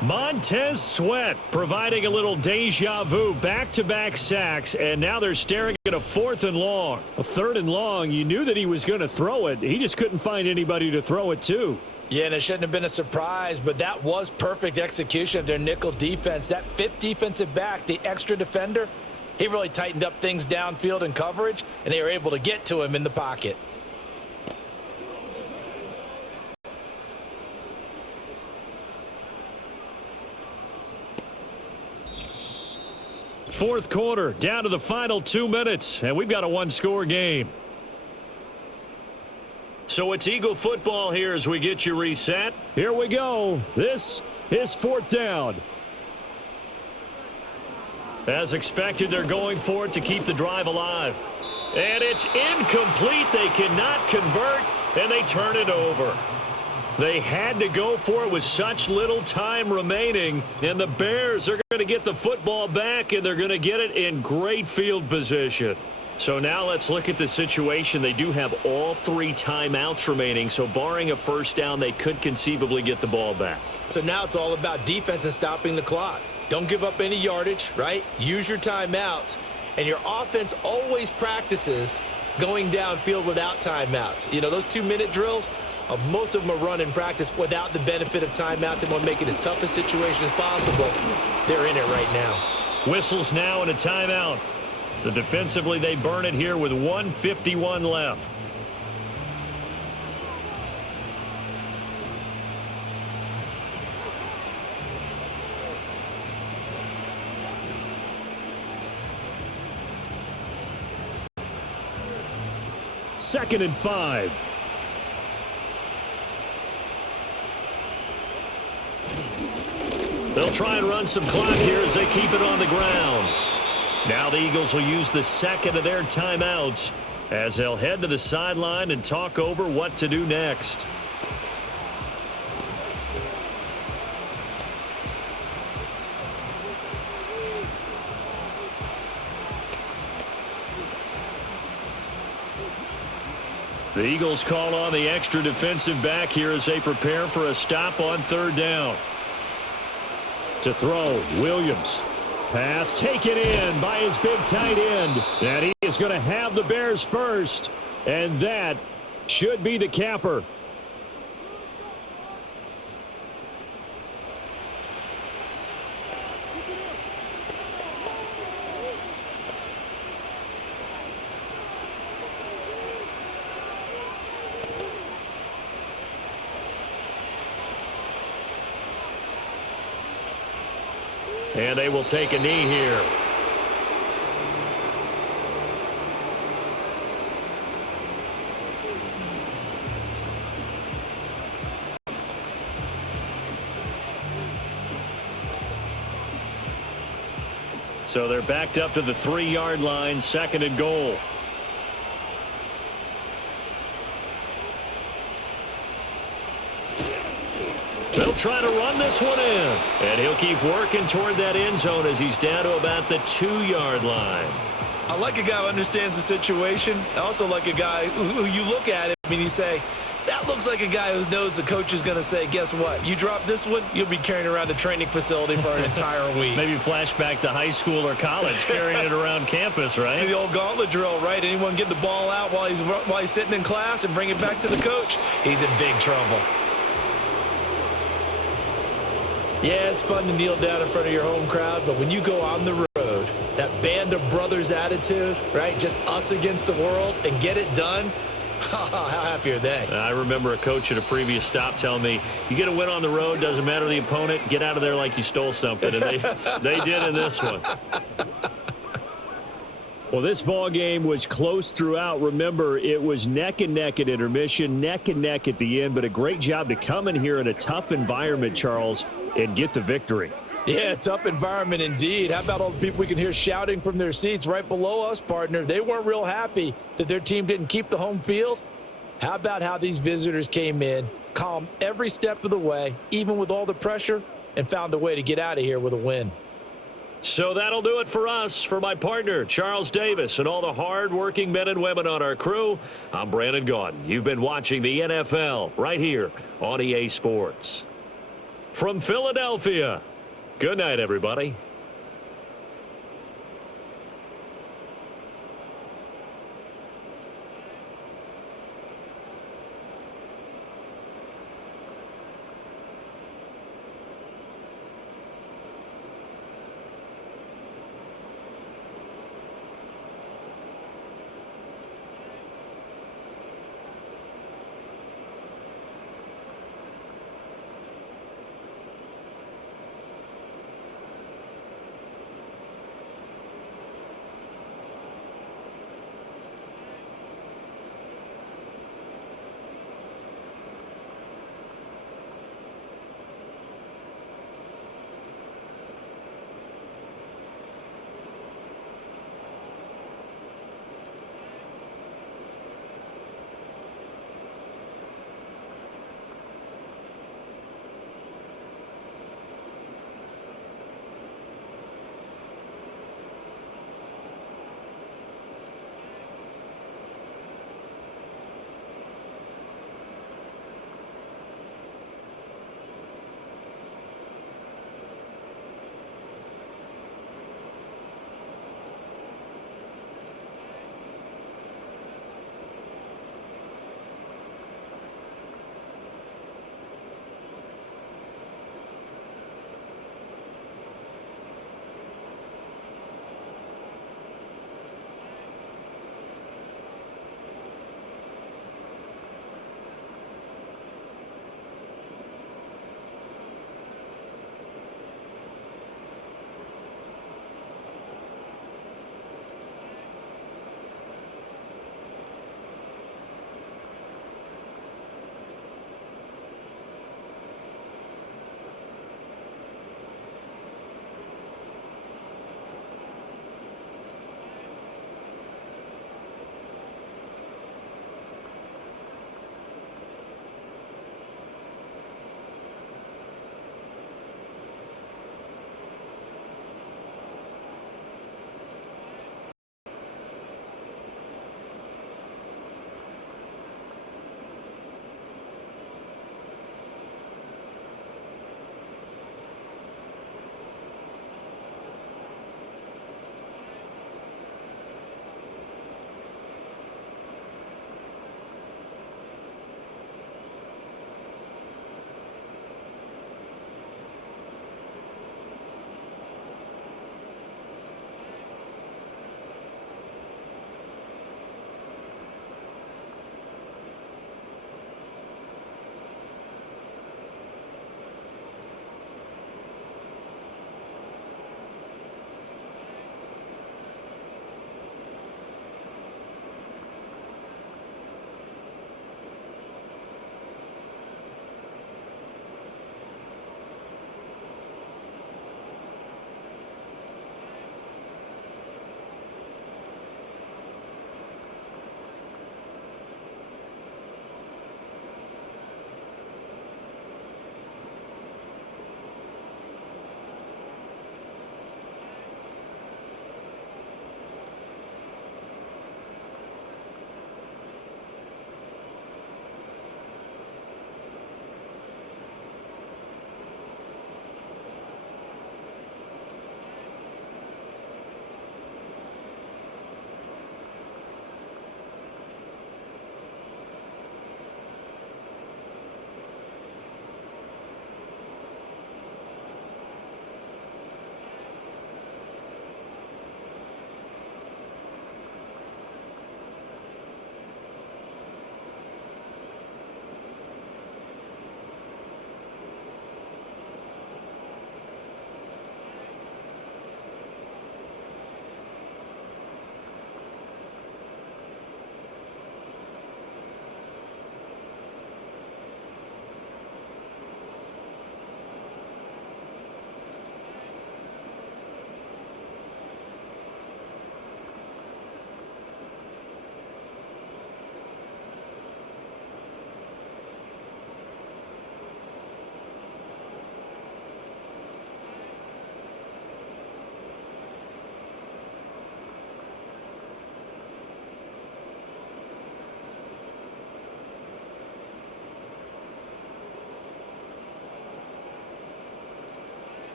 Montez Sweat providing a little deja vu, back-to-back sacks, and now they're staring at a 4th and long. A 3rd and long, you knew that he was going to throw it. He just couldn't find anybody to throw it to. Yeah, and it shouldn't have been a surprise, but that was perfect execution of their nickel defense. That 5th defensive back, the extra defender, he really tightened up things downfield in coverage, and they were able to get to him in the pocket. Fourth quarter, down to the final 2 minutes, and we've got a one-score game. So it's Eagle football here as we get you reset. Here we go. This is 4th down. As expected, they're going for it to keep the drive alive. And it's incomplete. They cannot convert, and they turn it over. They had to go for it with such little time remaining, and the Bears are going to get the football back, and they're going to get it in great field position. So now let's look at the situation. They do have all 3 timeouts remaining, so barring a first down, they could conceivably get the ball back. So now it's all about defense and stopping the clock. Don't give up any yardage, right? Use your timeouts, and your offense always practices going downfield without timeouts. You know, those 2-minute drills, most of them are run in practice without the benefit of timeouts. They want to make it as tough a situation as possible. They're in it right now. Whistles now and a timeout. So defensively, they burn it here with 1:51 left. Second and 5. They'll try and run some clock here as they keep it on the ground. Now the Eagles will use the second of their timeouts as they'll head to the sideline and talk over what to do next. The Eagles call on the extra defensive back here as they prepare for a stop on 3rd down. To throw, Williams. Pass taken in by his big tight end. And he is going to have the Bears first. And that should be the capper. And they will take a knee here. So they're backed up to the 3-yard line, 2nd and goal. They'll try to run this one in. And he'll keep working toward that end zone as he's down to about the 2-yard line. I like a guy who understands the situation. I also like a guy who you look at him and you say, that looks like a guy who knows the coach is going to say, guess what? You drop this one, you'll be carrying around a training facility for an entire week. Maybe flashback to high school or college, carrying it around campus, right? The old gauntlet drill, right? Anyone get the ball out while he's sitting in class and bring it back to the coach, he's in big trouble. Yeah, it's fun to kneel down in front of your home crowd, but when you go on the road, that band of brothers attitude, right? Just us against the world and get it done. How happy are they? I remember a coach at a previous stop telling me, you get a win on the road, doesn't matter the opponent, get out of there like you stole something. And they did in this one. Well, this ball game was close throughout. Remember, it was neck and neck at intermission, neck and neck at the end, but a great job to come in here in a tough environment, Charles, and get the victory. Yeah, tough environment indeed. How about all the people we can hear shouting from their seats right below us, partner? They weren't real happy that their team didn't keep the home field. How about how these visitors came in, calm every step of the way, even with all the pressure, and found a way to get out of here with a win. So that'll do it for us. For my partner, Charles Davis, and all the hard-working men and women on our crew, I'm Brandon Gaudin. You've been watching the NFL right here on EA Sports. From Philadelphia, good night, everybody.